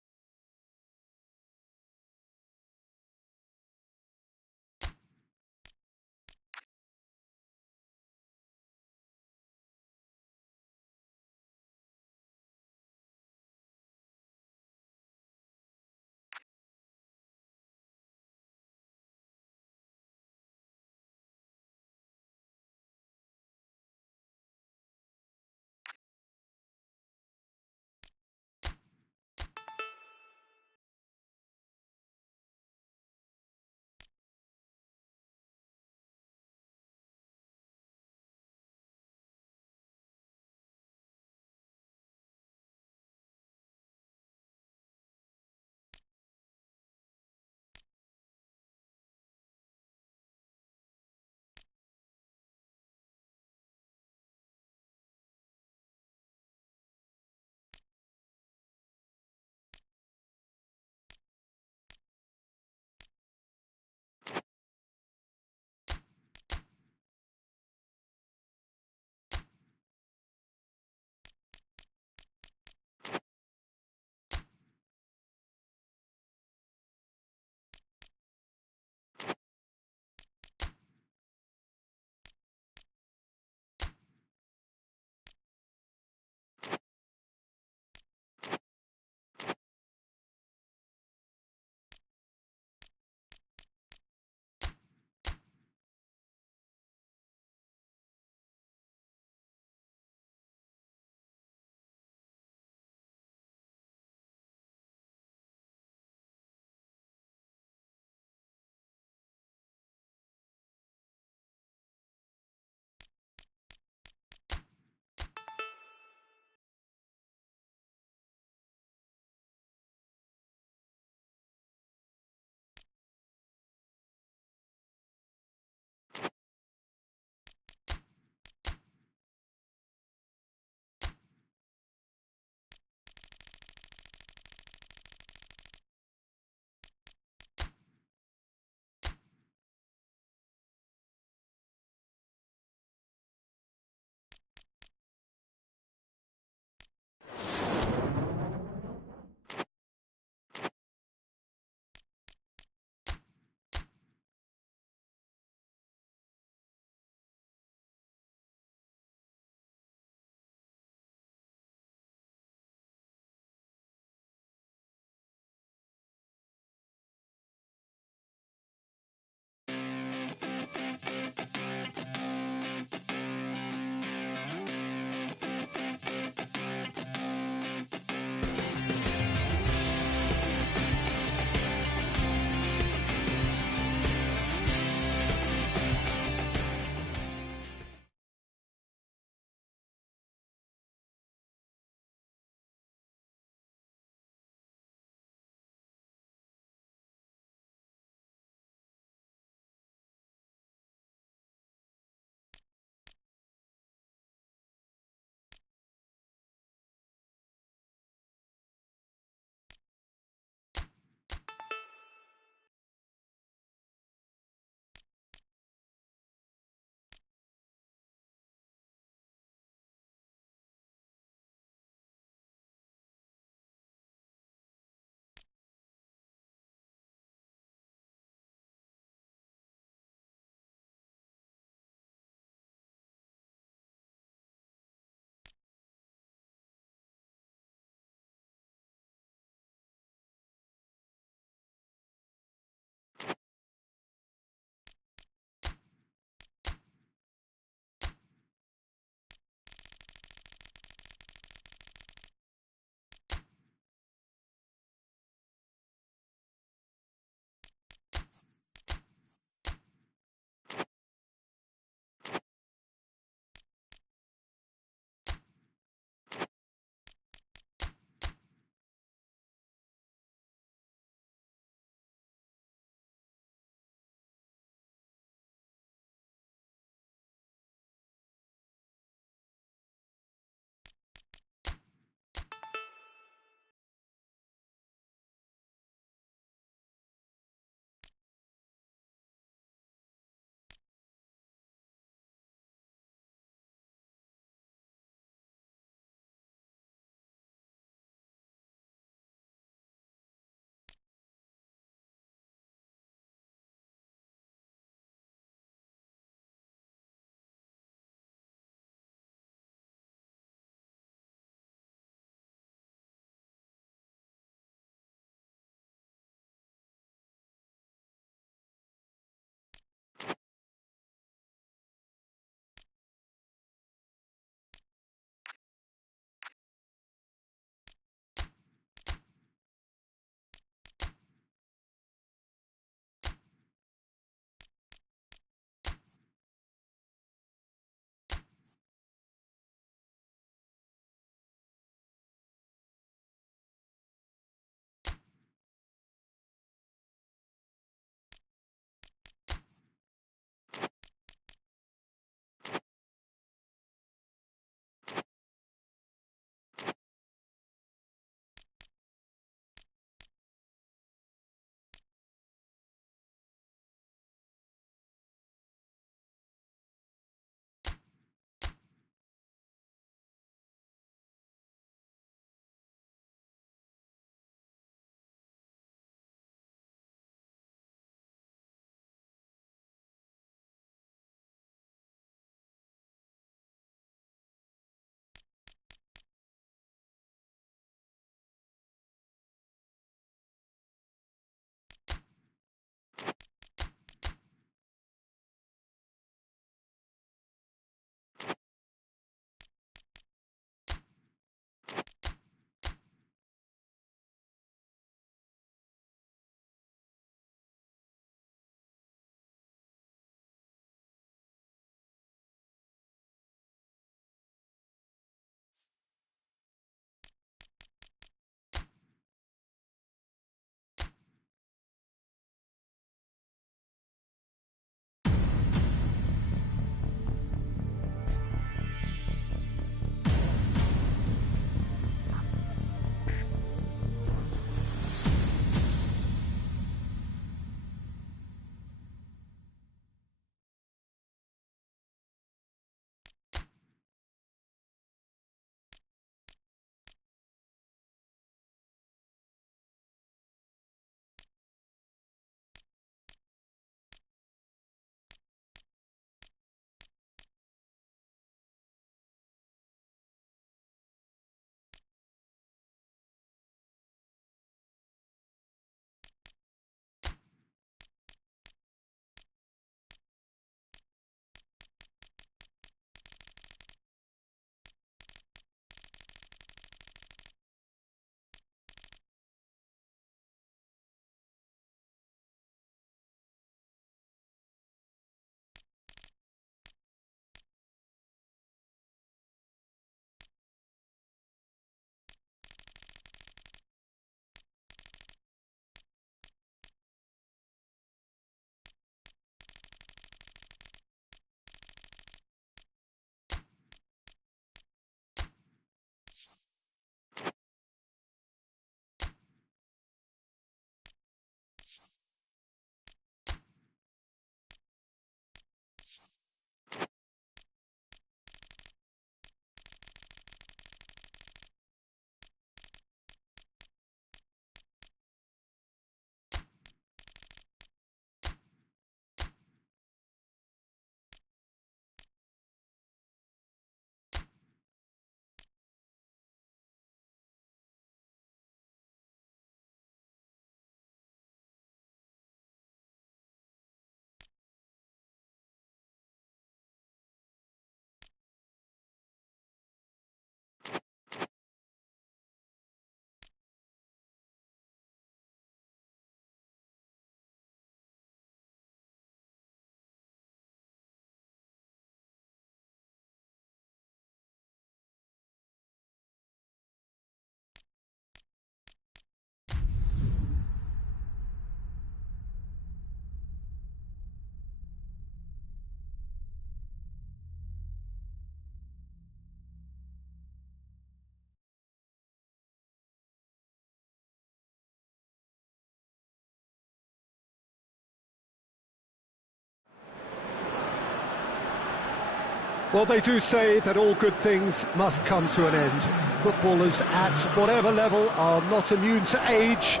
Well, they do say that all good things must come to an end. Footballers at whatever level are not immune to age,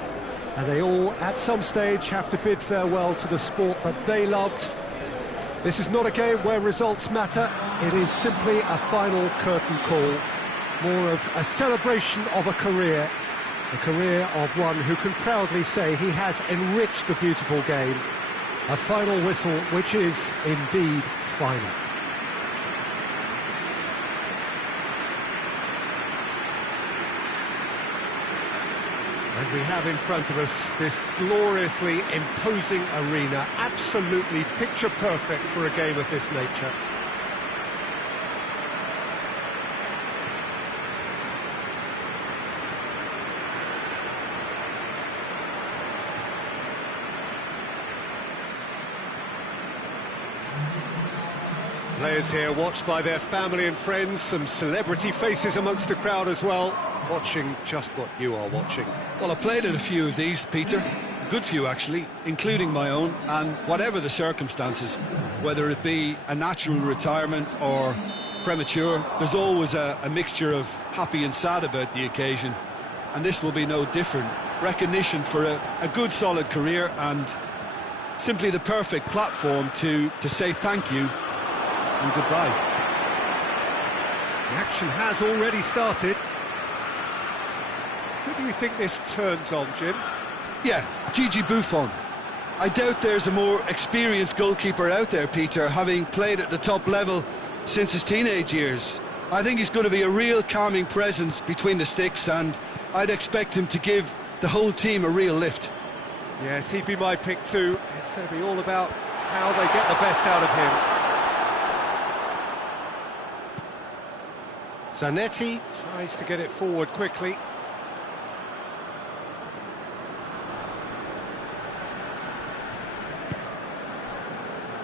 and they all, at some stage, have to bid farewell to the sport that they loved. This is not a game where results matter. It is simply a final curtain call, more of a celebration of a career of one who can proudly say he has enriched the beautiful game. A final whistle which is indeed final. And we have in front of us this gloriously imposing arena, absolutely picture perfect for a game of this nature. Players here watched by their family and friends, some celebrity faces amongst the crowd as well, watching just what you are watching. Well, I've played in a few of these, Peter. A good few, actually, including my own. And whatever the circumstances, whether it be a natural retirement or premature, there's always a mixture of happy and sad about the occasion. And this will be no different. Recognition for a good, solid career and simply the perfect platform to say thank you and goodbye. The action has already started. Who do you think this turns on, Jim? Yeah, Gigi Buffon. I doubt there's a more experienced goalkeeper out there, Peter, having played at the top level since his teenage years. I think he's going to be a real calming presence between the sticks, and I'd expect him to give the whole team a real lift. Yes, he'd be my pick too. It's going to be all about how they get the best out of him. Zanetti tries to get it forward quickly.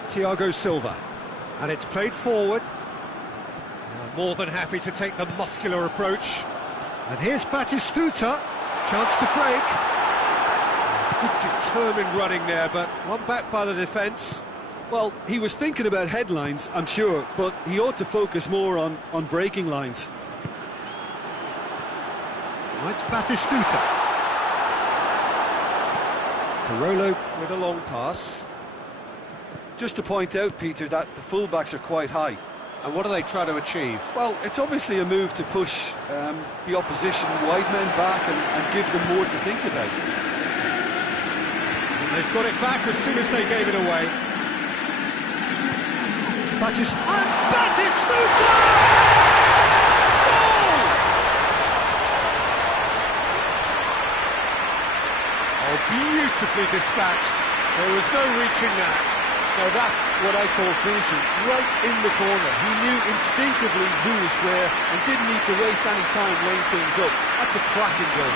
Thiago Silva, and it's played forward. More than happy to take the muscular approach. And here's Batistuta, chance to break. Good determined running there, but one back by the defence. Well, he was thinking about headlines, I'm sure, but he ought to focus more on breaking lines. Oh, it's Batistuta. Parolo with a long pass. Just to point out, Peter, that the fullbacks are quite high. And what do they try to achieve? Well, it's obviously a move to push the opposition wide men back and give them more to think about. And they've got it back as soon as they gave it away. Batistuta! Goal! Oh, beautifully dispatched. There was no reaching that. Now that's what I call finishing, right in the corner. He knew instinctively who was square and didn't need to waste any time laying things up. That's a cracking goal.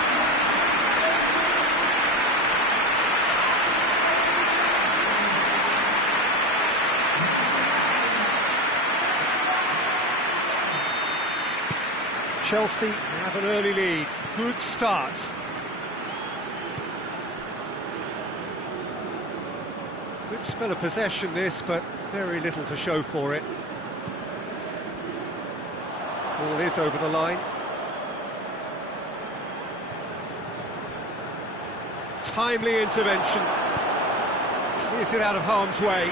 Chelsea have an early lead. Good start. Good spell of possession this, but very little to show for it. Ball is over the line. Timely intervention. Clears it out of harm's way.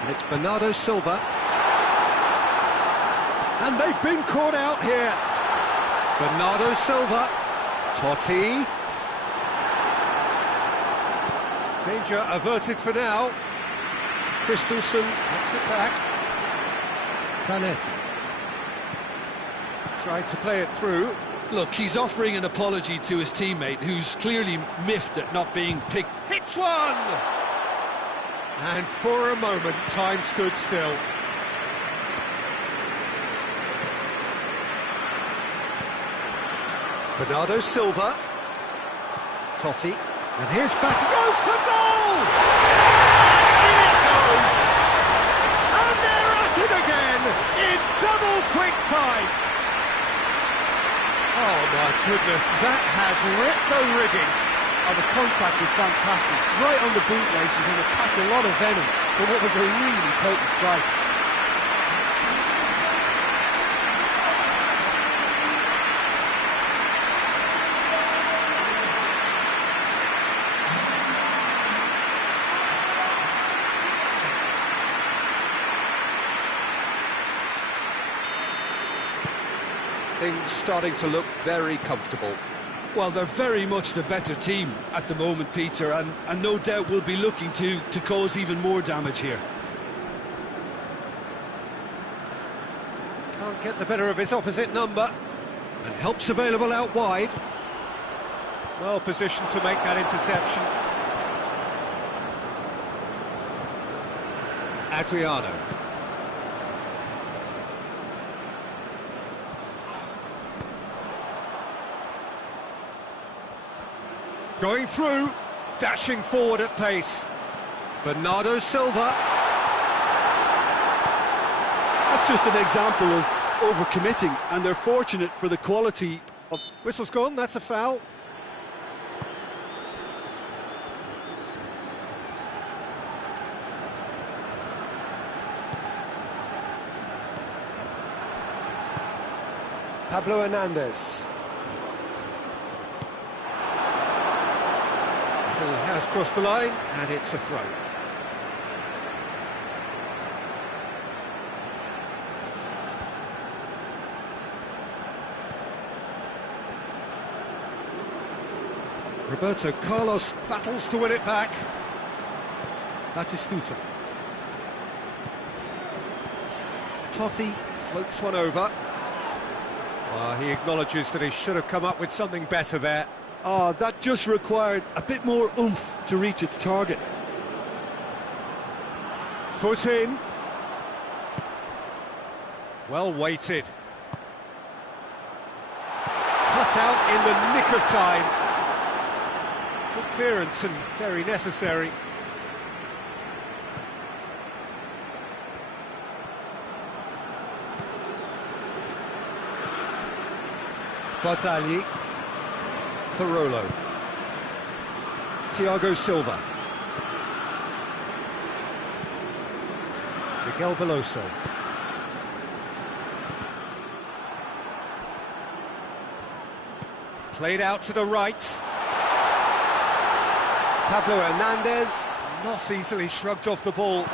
And it's Bernardo Silva. And they've been caught out here. Bernardo Silva. Totti. Danger averted for now. Christensen gets it back. Zanetti. Tried to play it through. Look, he's offering an apology to his teammate, who's clearly miffed at not being picked. Hits one! And for a moment, time stood still. Bernardo Silva. Totti. And here's Batty. Goes for goal! In it goes! And they're at it again in double quick time. Oh my goodness, that has ripped the rigging. Oh, the contact was fantastic, right on the bootlaces, and it packed a lot of venom for what was a really potent strike. Things starting to look very comfortable. Well, they're very much the better team at the moment, Peter, and no doubt will be looking to cause even more damage here. Can't get the better of his opposite number, and help's available out wide. Well positioned to make that interception. Adriano. Going through, dashing forward at pace. Bernardo Silva. That's just an example of overcommitting, and they're fortunate for the quality of... Whistle's gone, that's a foul. Pablo Hernandez. Ball has crossed the line, and it's a throw. Roberto Carlos battles to win it back. Batistuta. Totti floats one over. He acknowledges that he should have come up with something better there. That just required a bit more oomph to reach its target. Foot in. Well weighted. Cut out in the nick of time. Good clearance and very necessary. Barzagli. Parolo. Thiago Silva. Miguel Veloso. Played out to the right. Pablo Hernandez, not easily shrugged off the ball.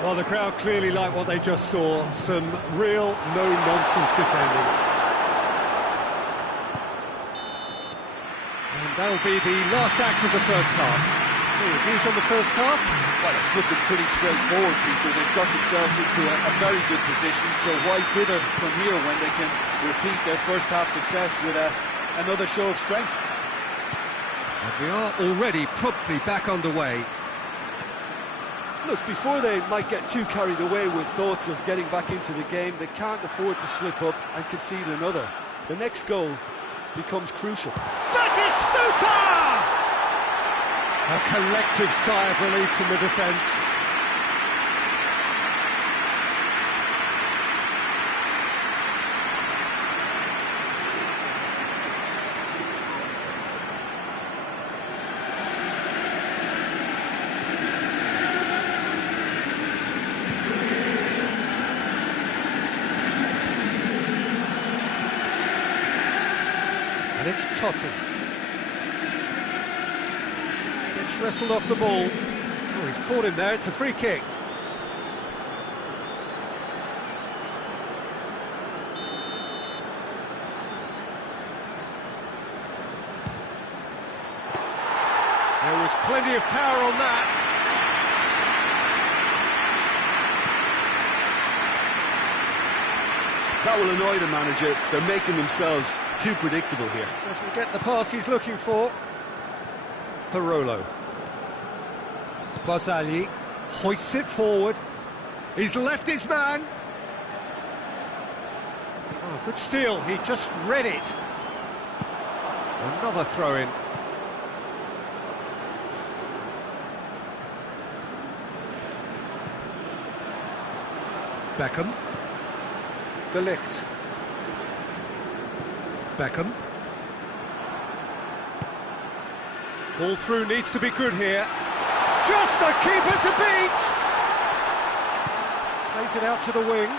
Well, the crowd clearly like what they just saw. Some real no-nonsense defending. And that'll be the last act of the first half. So, views on the first half? Well, it's looking pretty straightforward, Peter. They've got themselves into a very good position, so why dither from here when they can repeat their first half success with another show of strength? And we are already promptly back underway. Look, before they might get too carried away with thoughts of getting back into the game, they can't afford to slip up and concede another. The next goal becomes crucial. Batistuta! A collective sigh of relief from the defence. And it's Totti. Gets wrestled off the ball. Oh, he's caught him there, it's a free kick. There was plenty of power on that. That will annoy the manager. They're making themselves too predictable here. Doesn't get the pass he's looking for. Parolo. Barzagli hoists it forward. He's left his man. Oh, good steal. He just read it. Another throw-in. Beckham. De Ligt. Beckham. Ball through needs to be good here. Just the keeper to beat! Plays it out to the wing.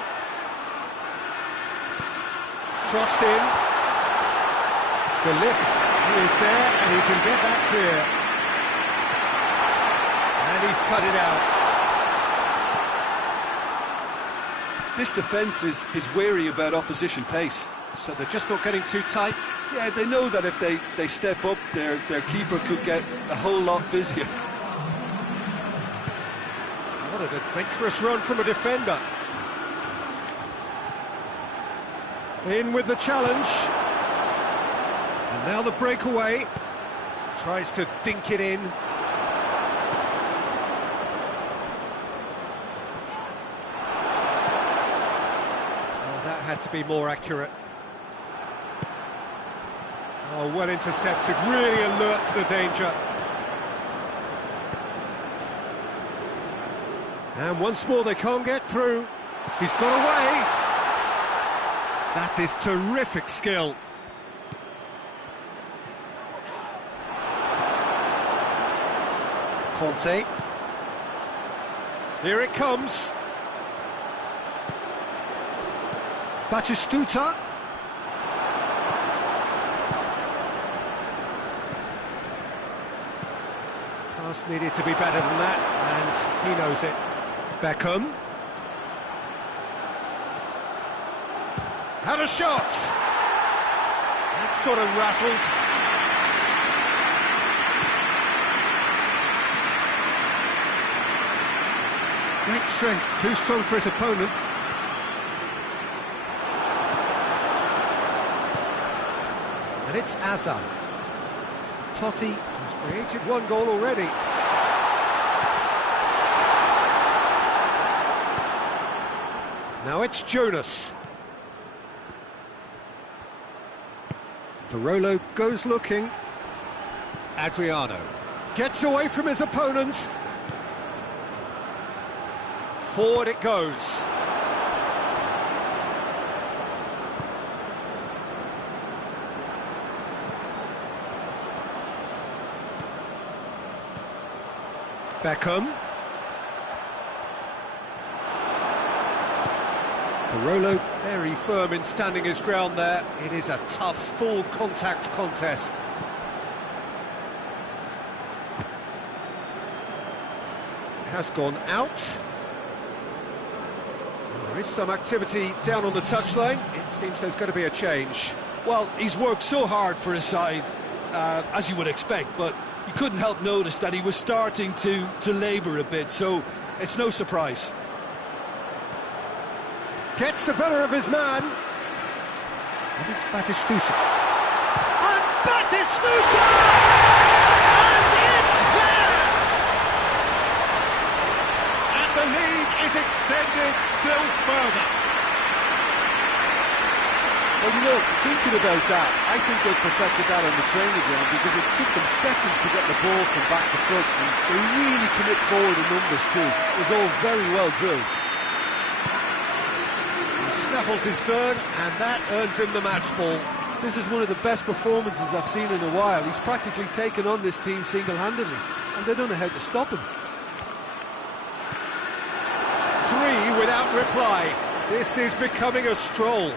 Crossed in. De Ligt, he is there and he can get that clear. And he's cut it out. This defence is wary about opposition pace. So they're just not getting too tight? Yeah, they know that if they step up, their keeper could get a whole lot busier. What an adventurous run from a defender. In with the challenge. And now the breakaway. Tries to dink it in. Oh, that had to be more accurate. Oh, well intercepted, really alert to the danger. And once more they can't get through. He's got away. That is terrific skill. Conte. Here it comes. Batistuta. Pass needed to be better than that, and he knows it. Beckham. Had a shot! That's got him rattled. Great strength, too strong for his opponent. And it's Hazard. Totti has created one goal already. Now it's Jonas. Parolo goes looking. Adriano gets away from his opponent. Forward it goes. Beckham. Parolo very firm in standing his ground there. It is a tough, full contact contest. It has gone out. There is some activity down on the touchline. It seems there's going to be a change. Well, he's worked so hard for his side, as you would expect, but you couldn't help notice that he was starting to labour a bit, so it's no surprise. Gets the better of his man. And it's Batistuta. And Batistuta! And it's there! And the lead is extended still further. Well, you know, thinking about that, I think they perfected that on the training ground because it took them seconds to get the ball from back to front, and they really commit forward in numbers too. It was all very well drilled. Snaffles his third, and that earns him the match ball. This is one of the best performances I've seen in a while. He's practically taken on this team single-handedly, and they don't know how to stop him. 3 without reply. This is becoming a stroll.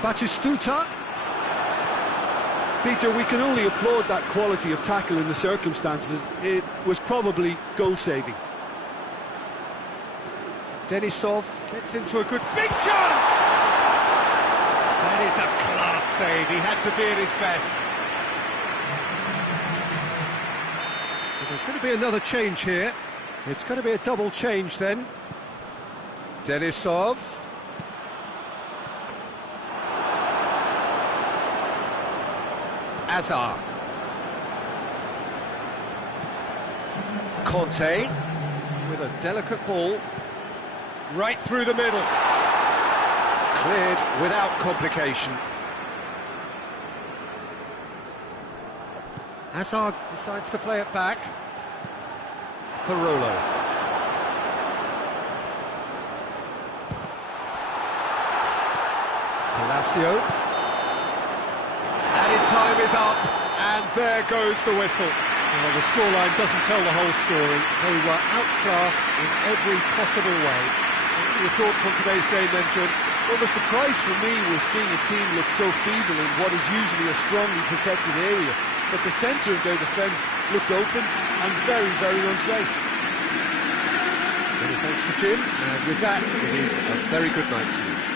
Batistuta. Peter, we can only applaud that quality of tackle in the circumstances. It was probably goal-saving. Denisov gets into a good big chance! That is a class save, he had to be at his best. But there's going to be another change here. It's going to be a double change then. Denisov. Hazard. Conte with a delicate ball. Right through the middle. Cleared without complication. Hazard decides to play it back. Parolo. Palacio. Added time is up. And there goes the whistle. Well, the scoreline doesn't tell the whole story. They were outclassed in every possible way. Your thoughts on today's game then, Jim? Well, the surprise for me was seeing a team look so feeble in what is usually a strongly protected area. But the centre of their defence looked open and very, very unsafe. Many thanks to Jim, and with that, it is a very good night to you.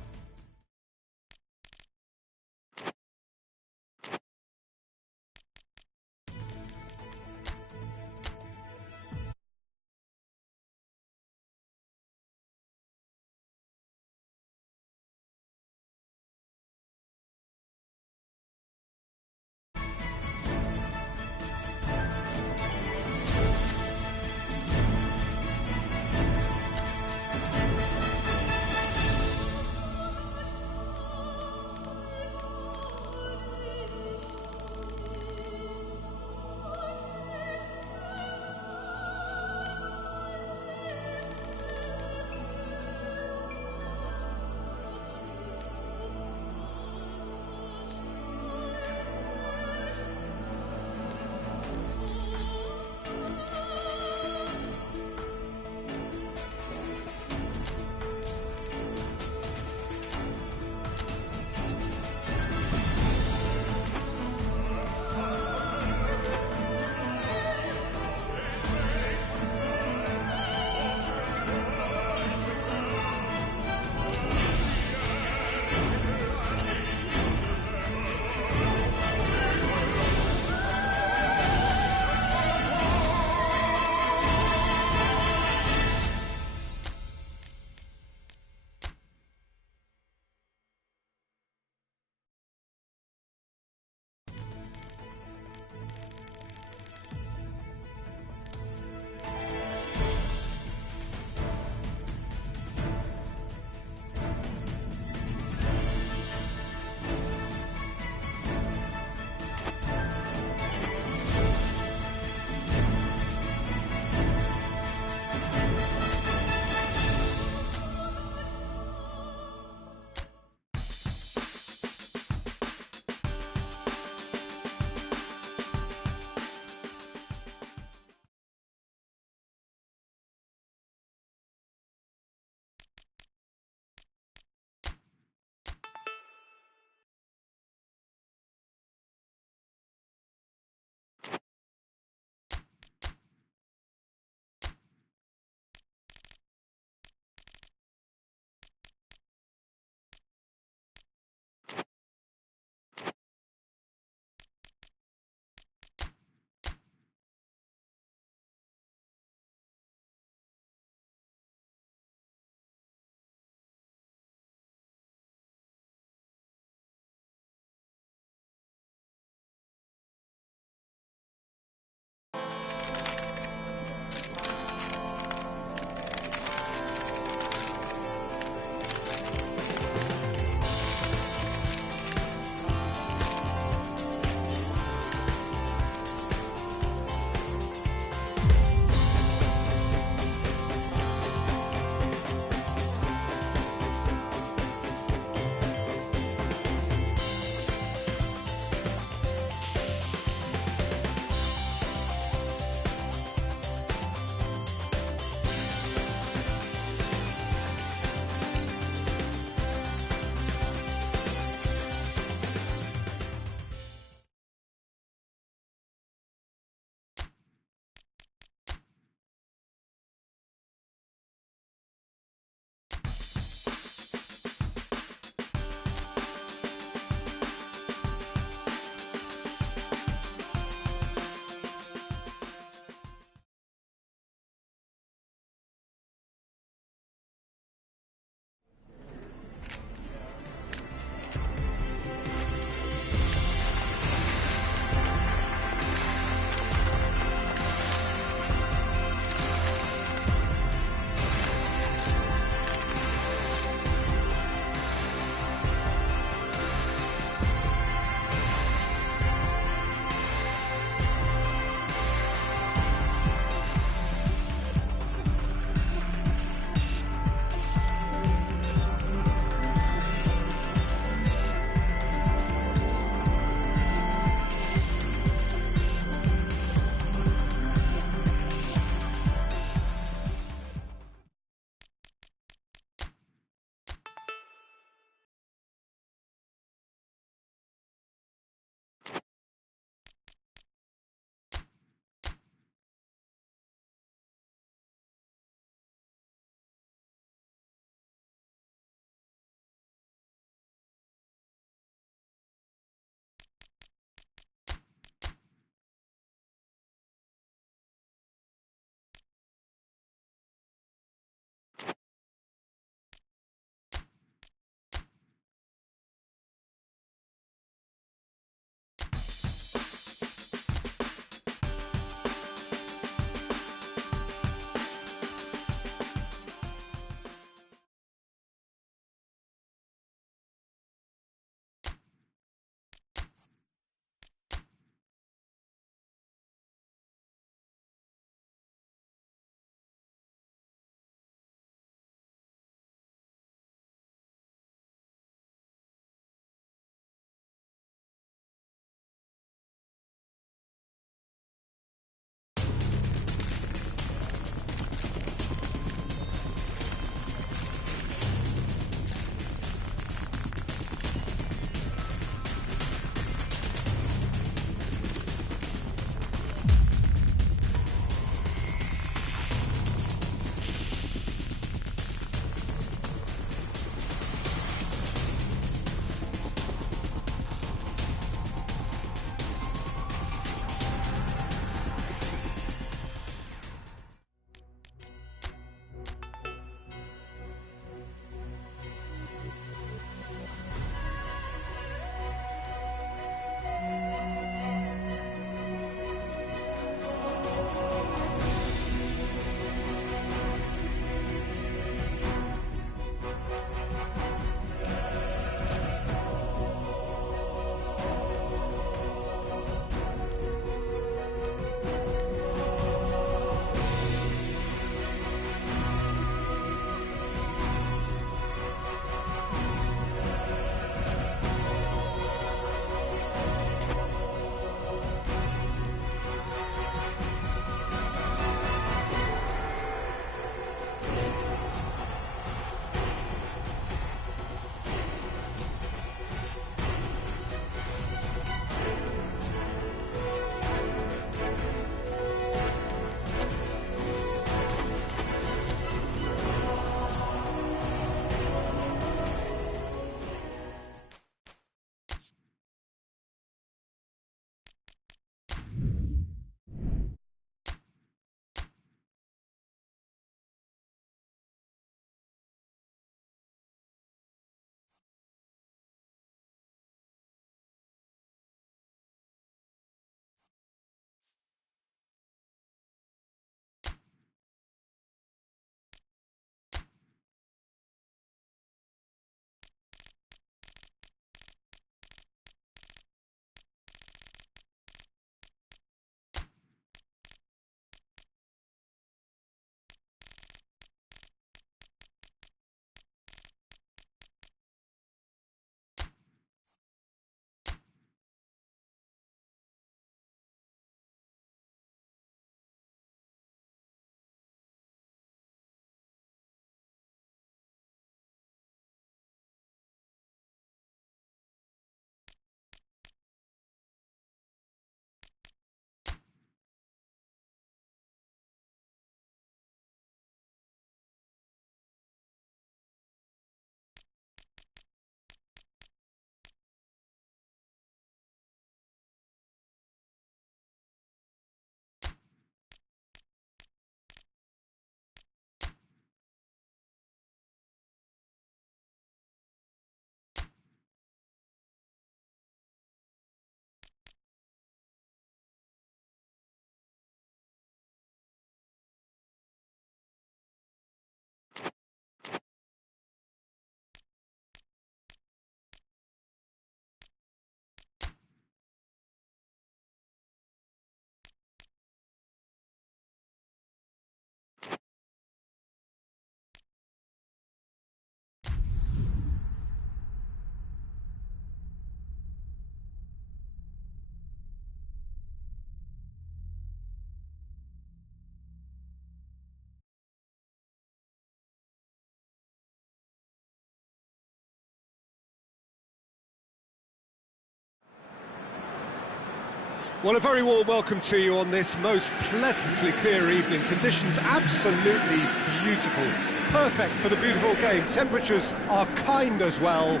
Well, a very warm welcome to you on this most pleasantly clear evening. Conditions absolutely beautiful. Perfect for the beautiful game. Temperatures are kind as well.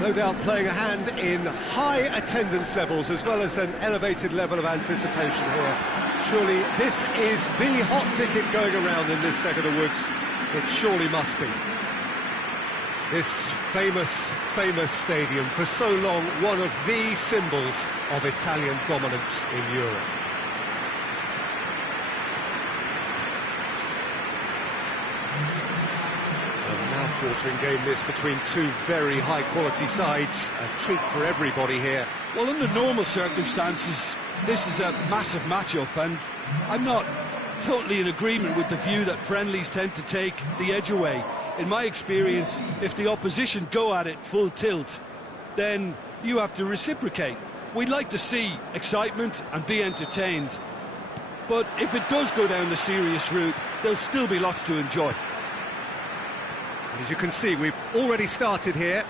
No doubt playing a hand in high attendance levels as well as an elevated level of anticipation here. Surely this is the hot ticket going around in this neck of the woods. It surely must be. This famous stadium, for so long one of the symbols of Italian dominance in Europe. A mouth-watering game this between two very high-quality sides. A treat for everybody here. Well, under normal circumstances, this is a massive matchup, and I'm not totally in agreement with the view that friendlies tend to take the edge away. In my experience, if the opposition go at it full tilt, then you have to reciprocate. We'd like to see excitement and be entertained, but if it does go down the serious route, there'll still be lots to enjoy. As you can see, we've already started here.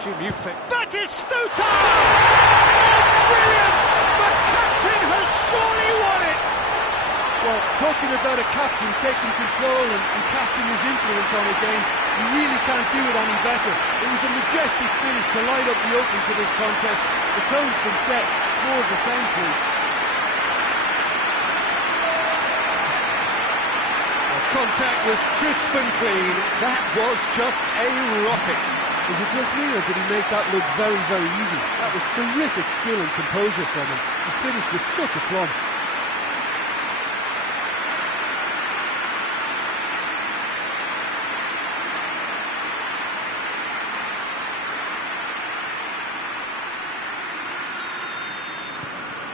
Jim, you've played... Batistuta! Oh, brilliant! The captain has surely won it! Well, talking about a captain taking control and casting his influence on a game, you really can't do it any better. It was a majestic finish to light up the opening to this contest. The tone's been set. More of the same, please. Contact was crisp and clean. That was just a rocket. Is it just me, or did he make that look very, very easy? That was terrific skill and composure from him. He finished with such aplomb.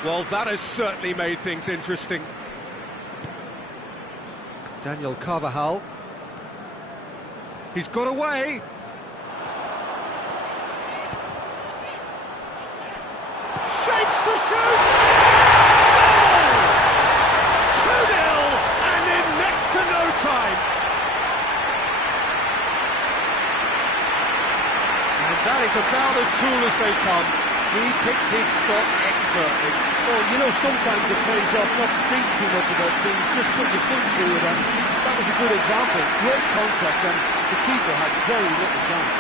Well, that has certainly made things interesting. Daniel Carvajal. He's got away. Shapes to shoot! Goal! 2-0 and in next to no time. And that is about as cool as they come. He picked his spot expertly. Well, you know, sometimes it pays off not to think too much about things, just put your foot through it, and that was a good example. Great contact, and the keeper had very little chance.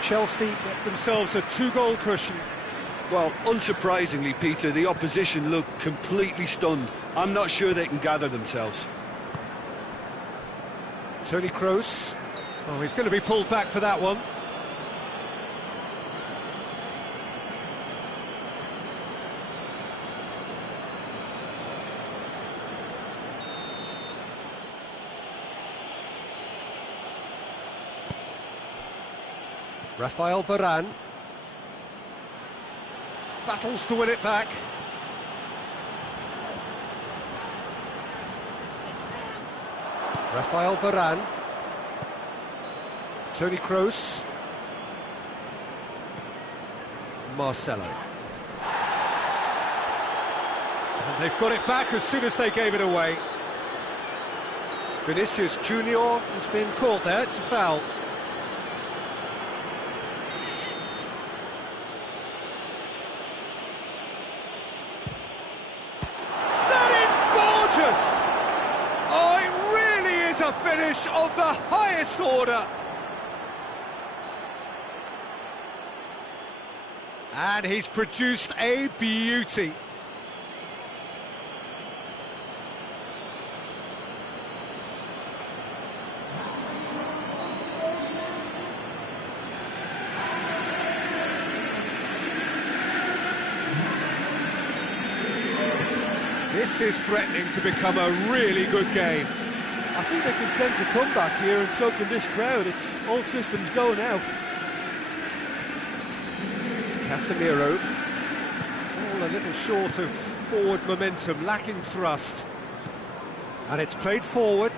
Chelsea get themselves a 2-goal cushion. Well, unsurprisingly, Peter, the opposition look completely stunned. I'm not sure they can gather themselves. Toni Kroos. Oh, he's going to be pulled back for that one. Rafael Varane. Battles to win it back. Rafael Varane. Toni Kroos. Marcelo. And they've got it back as soon as they gave it away. Vinicius Junior has been caught there, it's a foul. A finish of the highest order. And he's produced a beauty. This is threatening to become a really good game. I think they can sense a comeback here, and so can this crowd. It's all systems go now. Casemiro. It's all a little short of forward momentum, lacking thrust. And it's played forward.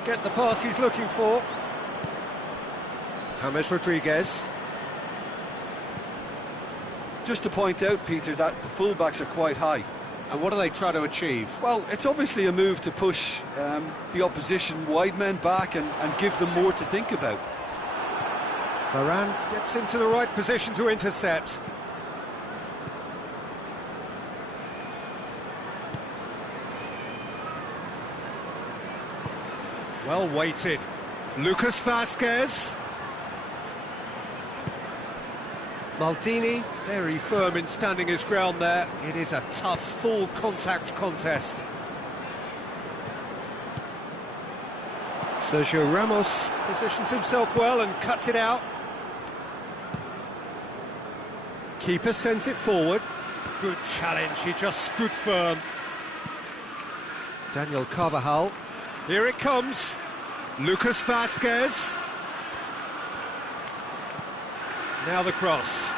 Didn't get the pass he's looking for. James Rodriguez. Just to point out, Peter, that the fullbacks are quite high. And what do they try to achieve? Well, it's obviously a move to push the opposition wide men back and give them more to think about. Varane gets into the right position to intercept. Well weighted. Lucas Vazquez. Maldini, very firm in standing his ground there. It is a tough, full contact contest. Sergio Ramos positions himself well and cuts it out. Keeper sends it forward. Good challenge, he just stood firm. Daniel Carvajal. Here it comes. Lucas Vazquez. Now the cross.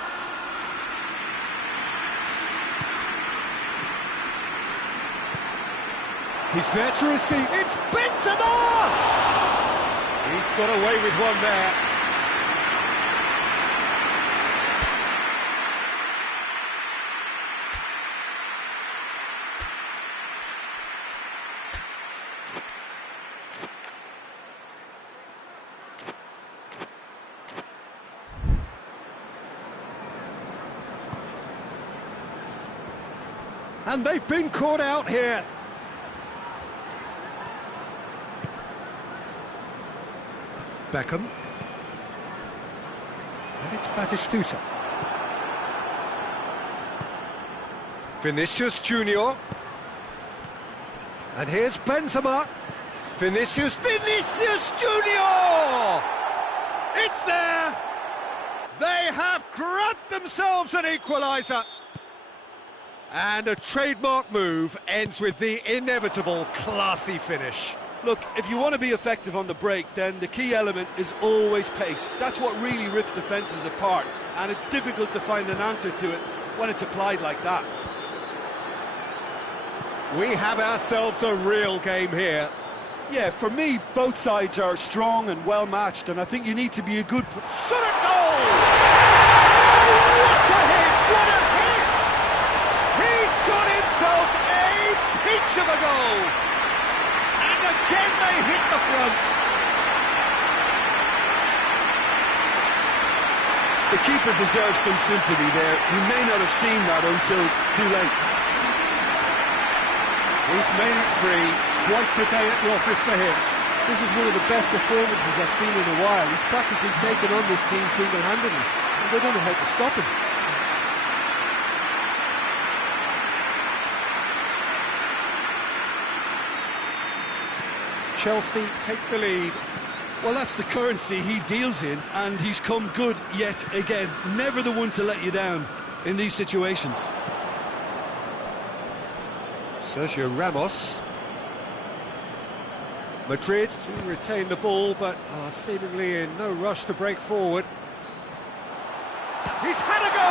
He's there to receive. It's Benzema! He's got away with one there. And they've been caught out here. Beckham. And it's Batistuta. Vinicius Junior. And here's Benzema. Vinicius Junior! It's there! They have grabbed themselves an equaliser. And a trademark move ends with the inevitable classy finish. Look, if you want to be effective on the break, then the key element is always pace. That's what really rips defences apart, and it's difficult to find an answer to it when it's applied like that. We have ourselves a real game here. Yeah, for me, both sides are strong and well matched, and I think you need to be a good... Shot a goal! Oh, what a hit! What a hit! He's got himself a peach of a goal! And again they hit the front. The keeper deserves some sympathy there. He may not have seen that until too late. He's made it free. Quite a day at the office for him. This is one of the best performances I've seen in a while. He's practically taken on this team single-handedly, and they don't know how to stop him. Chelsea take the lead. Well, that's the currency he deals in, and he's come good yet again. Never the one to let you down in these situations. Sergio Ramos. Madrid to retain the ball, but are seemingly in no rush to break forward. He's had a go!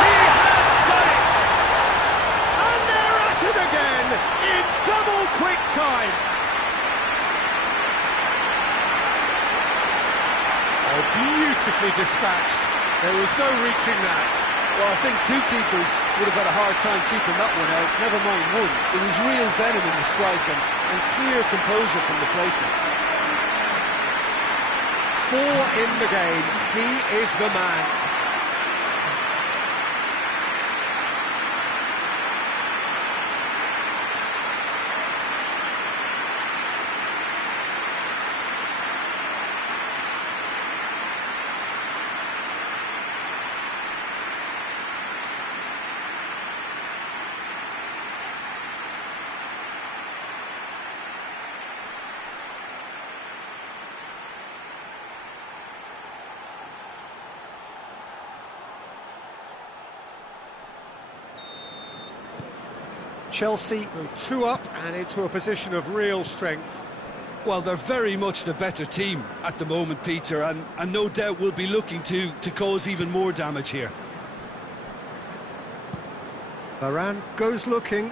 He has done it! And they're at it again in double quick time! Oh, beautifully dispatched. There was no reaching that. Well, I think two keepers would have had a hard time keeping that one out, never mind one. There was real venom in the strike and clear composure from the placement. 4 in the game, he is the man. Chelsea go 2 up and into a position of real strength. Well, they're very much the better team at the moment, Peter, and no doubt will be looking to cause even more damage here. Varane goes looking.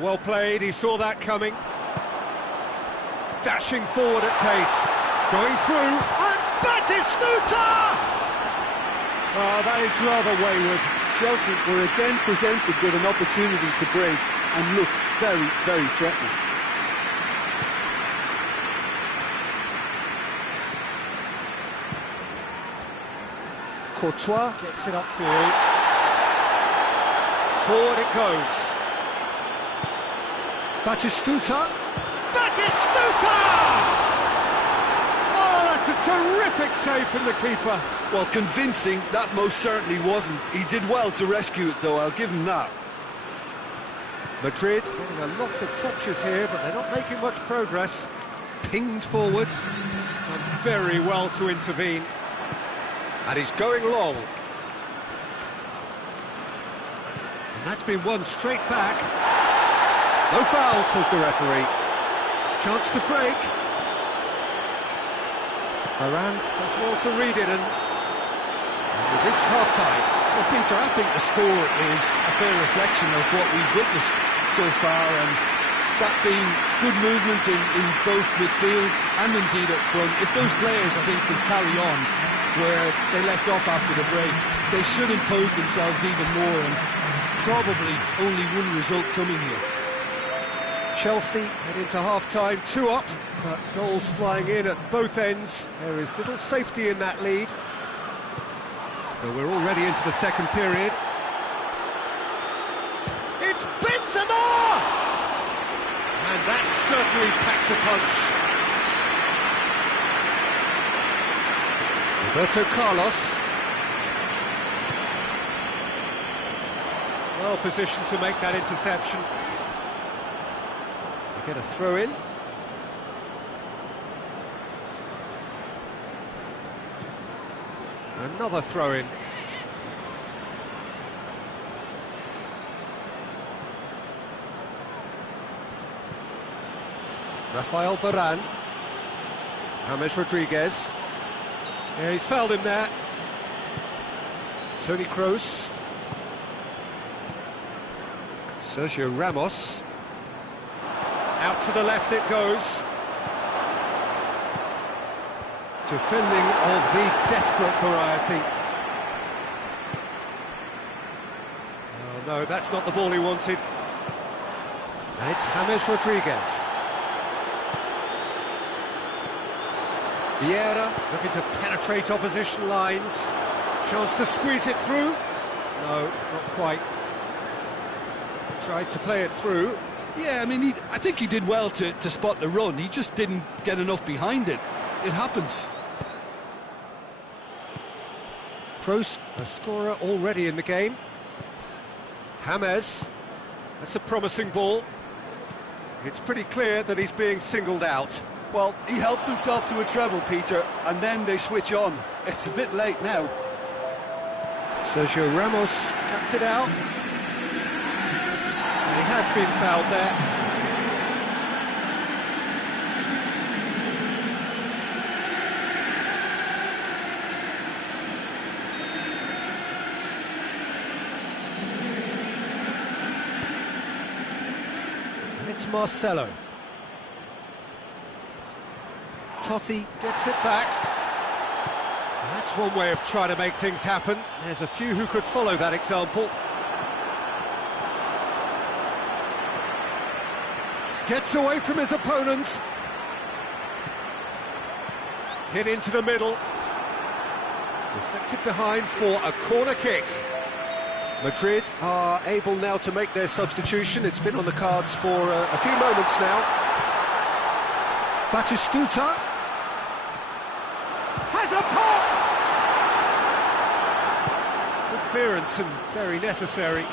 Well played, he saw that coming. dashing forward at pace, going through, and Batistuta! Oh, that is rather wayward. Chelsea were again presented with an opportunity to break and look very, very threatening. Courtois gets it upfield. Forward it goes. Batistuta! Batistuta! Oh, that's a terrific save from the keeper. Well, convincing, that most certainly wasn't. He did well to rescue it, though, I'll give him that. Madrid getting a lot of touches here, but they're not making much progress. Pinged forward. Done very well to intervene. And he's going long. And that's been won straight back. No foul, says the referee. Chance to break. Varane does well to read it, and we've reached half-time. Well, Peter, I think the score is a fair reflection of what we've witnessed so far, and that being good movement in both midfield and indeed up front. If those players, I think, can carry on where they left off after the break, they should impose themselves even more, and probably only one result coming here. Chelsea head into half-time, 2 up, but goals flying in at both ends. There is little safety in that lead. But we're already into the second period. It's Benzema! And that certainly packs a punch. Roberto Carlos. Well positioned to make that interception. We get a throw in. Another throw in. Rafael Varane. James Rodriguez. Yeah, he's fouled him there. Toni Kroos. Sergio Ramos. Out to the left it goes. Defending of the desperate variety. Oh no, that's not the ball he wanted. And it's James Rodriguez. Vieira looking to penetrate opposition lines. Chance to squeeze it through. No, not quite. Tried to play it through. Yeah, I mean, I think he did well to spot the run. He just didn't get enough behind it. It happens. Kroos, a scorer already in the game. James. That's a promising ball. It's pretty clear that he's being singled out. Well, he helps himself to a treble, Peter, and then they switch on. It's a bit late now. Sergio Ramos cuts it out. And he has been fouled there. And it's Marcelo. Totti gets it back. And that's one way of trying to make things happen. There's a few who could follow that example. Gets away from his opponents. Hit into the middle. Deflected behind for a corner kick. Madrid are able now to make their substitution. It's been on the cards for a few moments now. Batistuta has a pop! Good clearance and very necessary.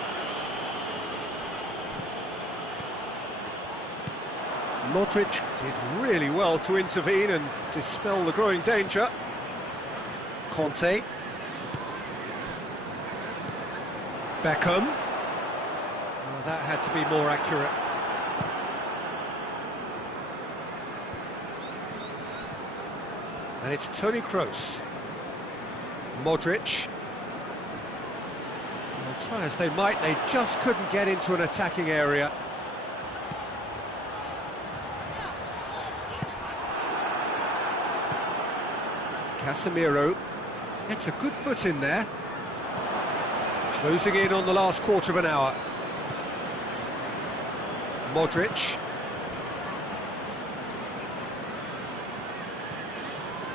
Modric did really well to intervene and dispel the growing danger. Conte. Beckham. Well, that had to be more accurate. And it's Toni Kroos. Modric. Well, try as they might, they just couldn't get into an attacking area. Casemiro gets a good foot in there. Closing in on the last quarter of an hour. Modric.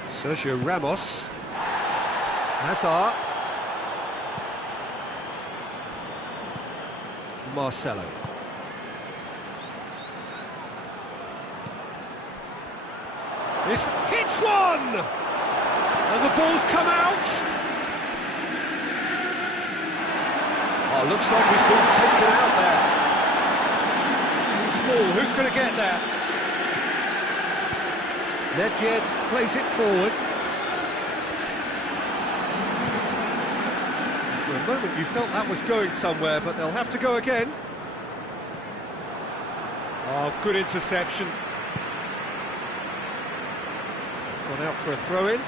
Sergio Ramos. Hazard. Marcelo. This hits one! And the ball's come out! Oh, looks like he's been taken out there. Loose ball, who's going to get there? Nedved plays it forward. For a moment you felt that was going somewhere, but they'll have to go again. Oh, good interception. It's gone out for a throw-in.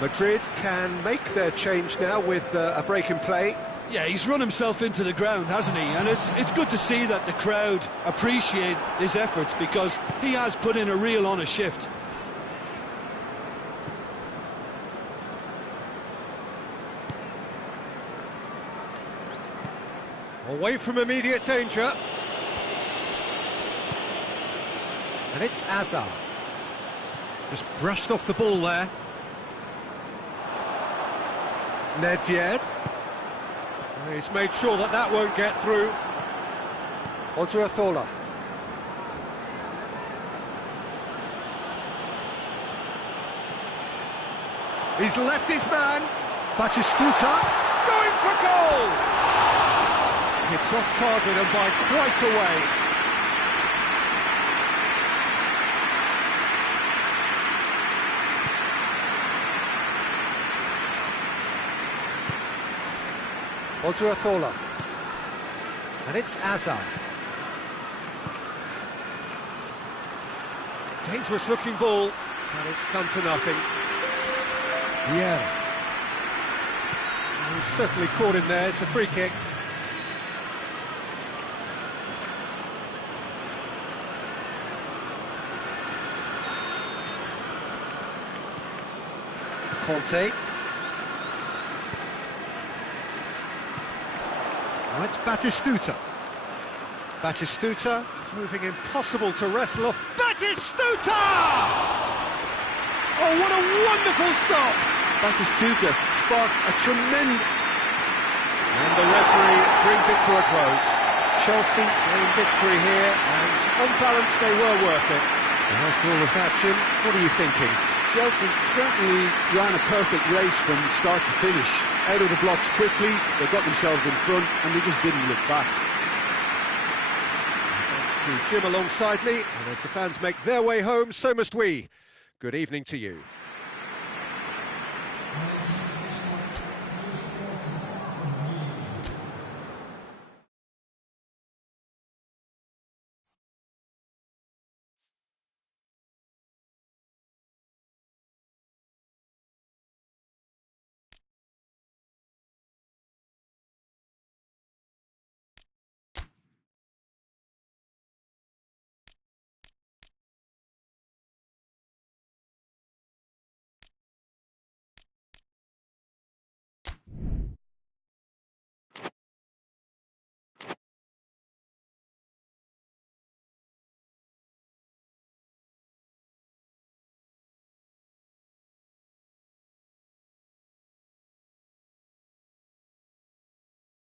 Madrid can make their change now with a break in play. Yeah, he's run himself into the ground, hasn't he? And it's good to see that the crowd appreciate his efforts, because he has put in a real honest shift. Away from immediate danger. And it's Hazard. Just brushed off the ball there. Nedved. He's made sure that that won't get through. Odriozola. He's left his man. Batistuta going for goal. Hits off target and by quite a way. Odriozola. And it's Hazard. Dangerous looking ball, and it's come to nothing. Yeah. He's certainly caught him there. It's a free kick. Conte. Now it's Batistuta. Batistuta proving impossible to wrestle off. Batistuta! Oh, what a wonderful stop! Batistuta sparked a tremendous... And the referee brings it to a close. Chelsea in victory here, and on balance they were worth it. And after all of that, Jim, what are you thinking? Chelsea certainly ran a perfect race from start to finish. Out of the blocks quickly, they got themselves in front, and they just didn't look back. Thanks to Jim alongside me, and as the fans make their way home, so must we. Good evening to you.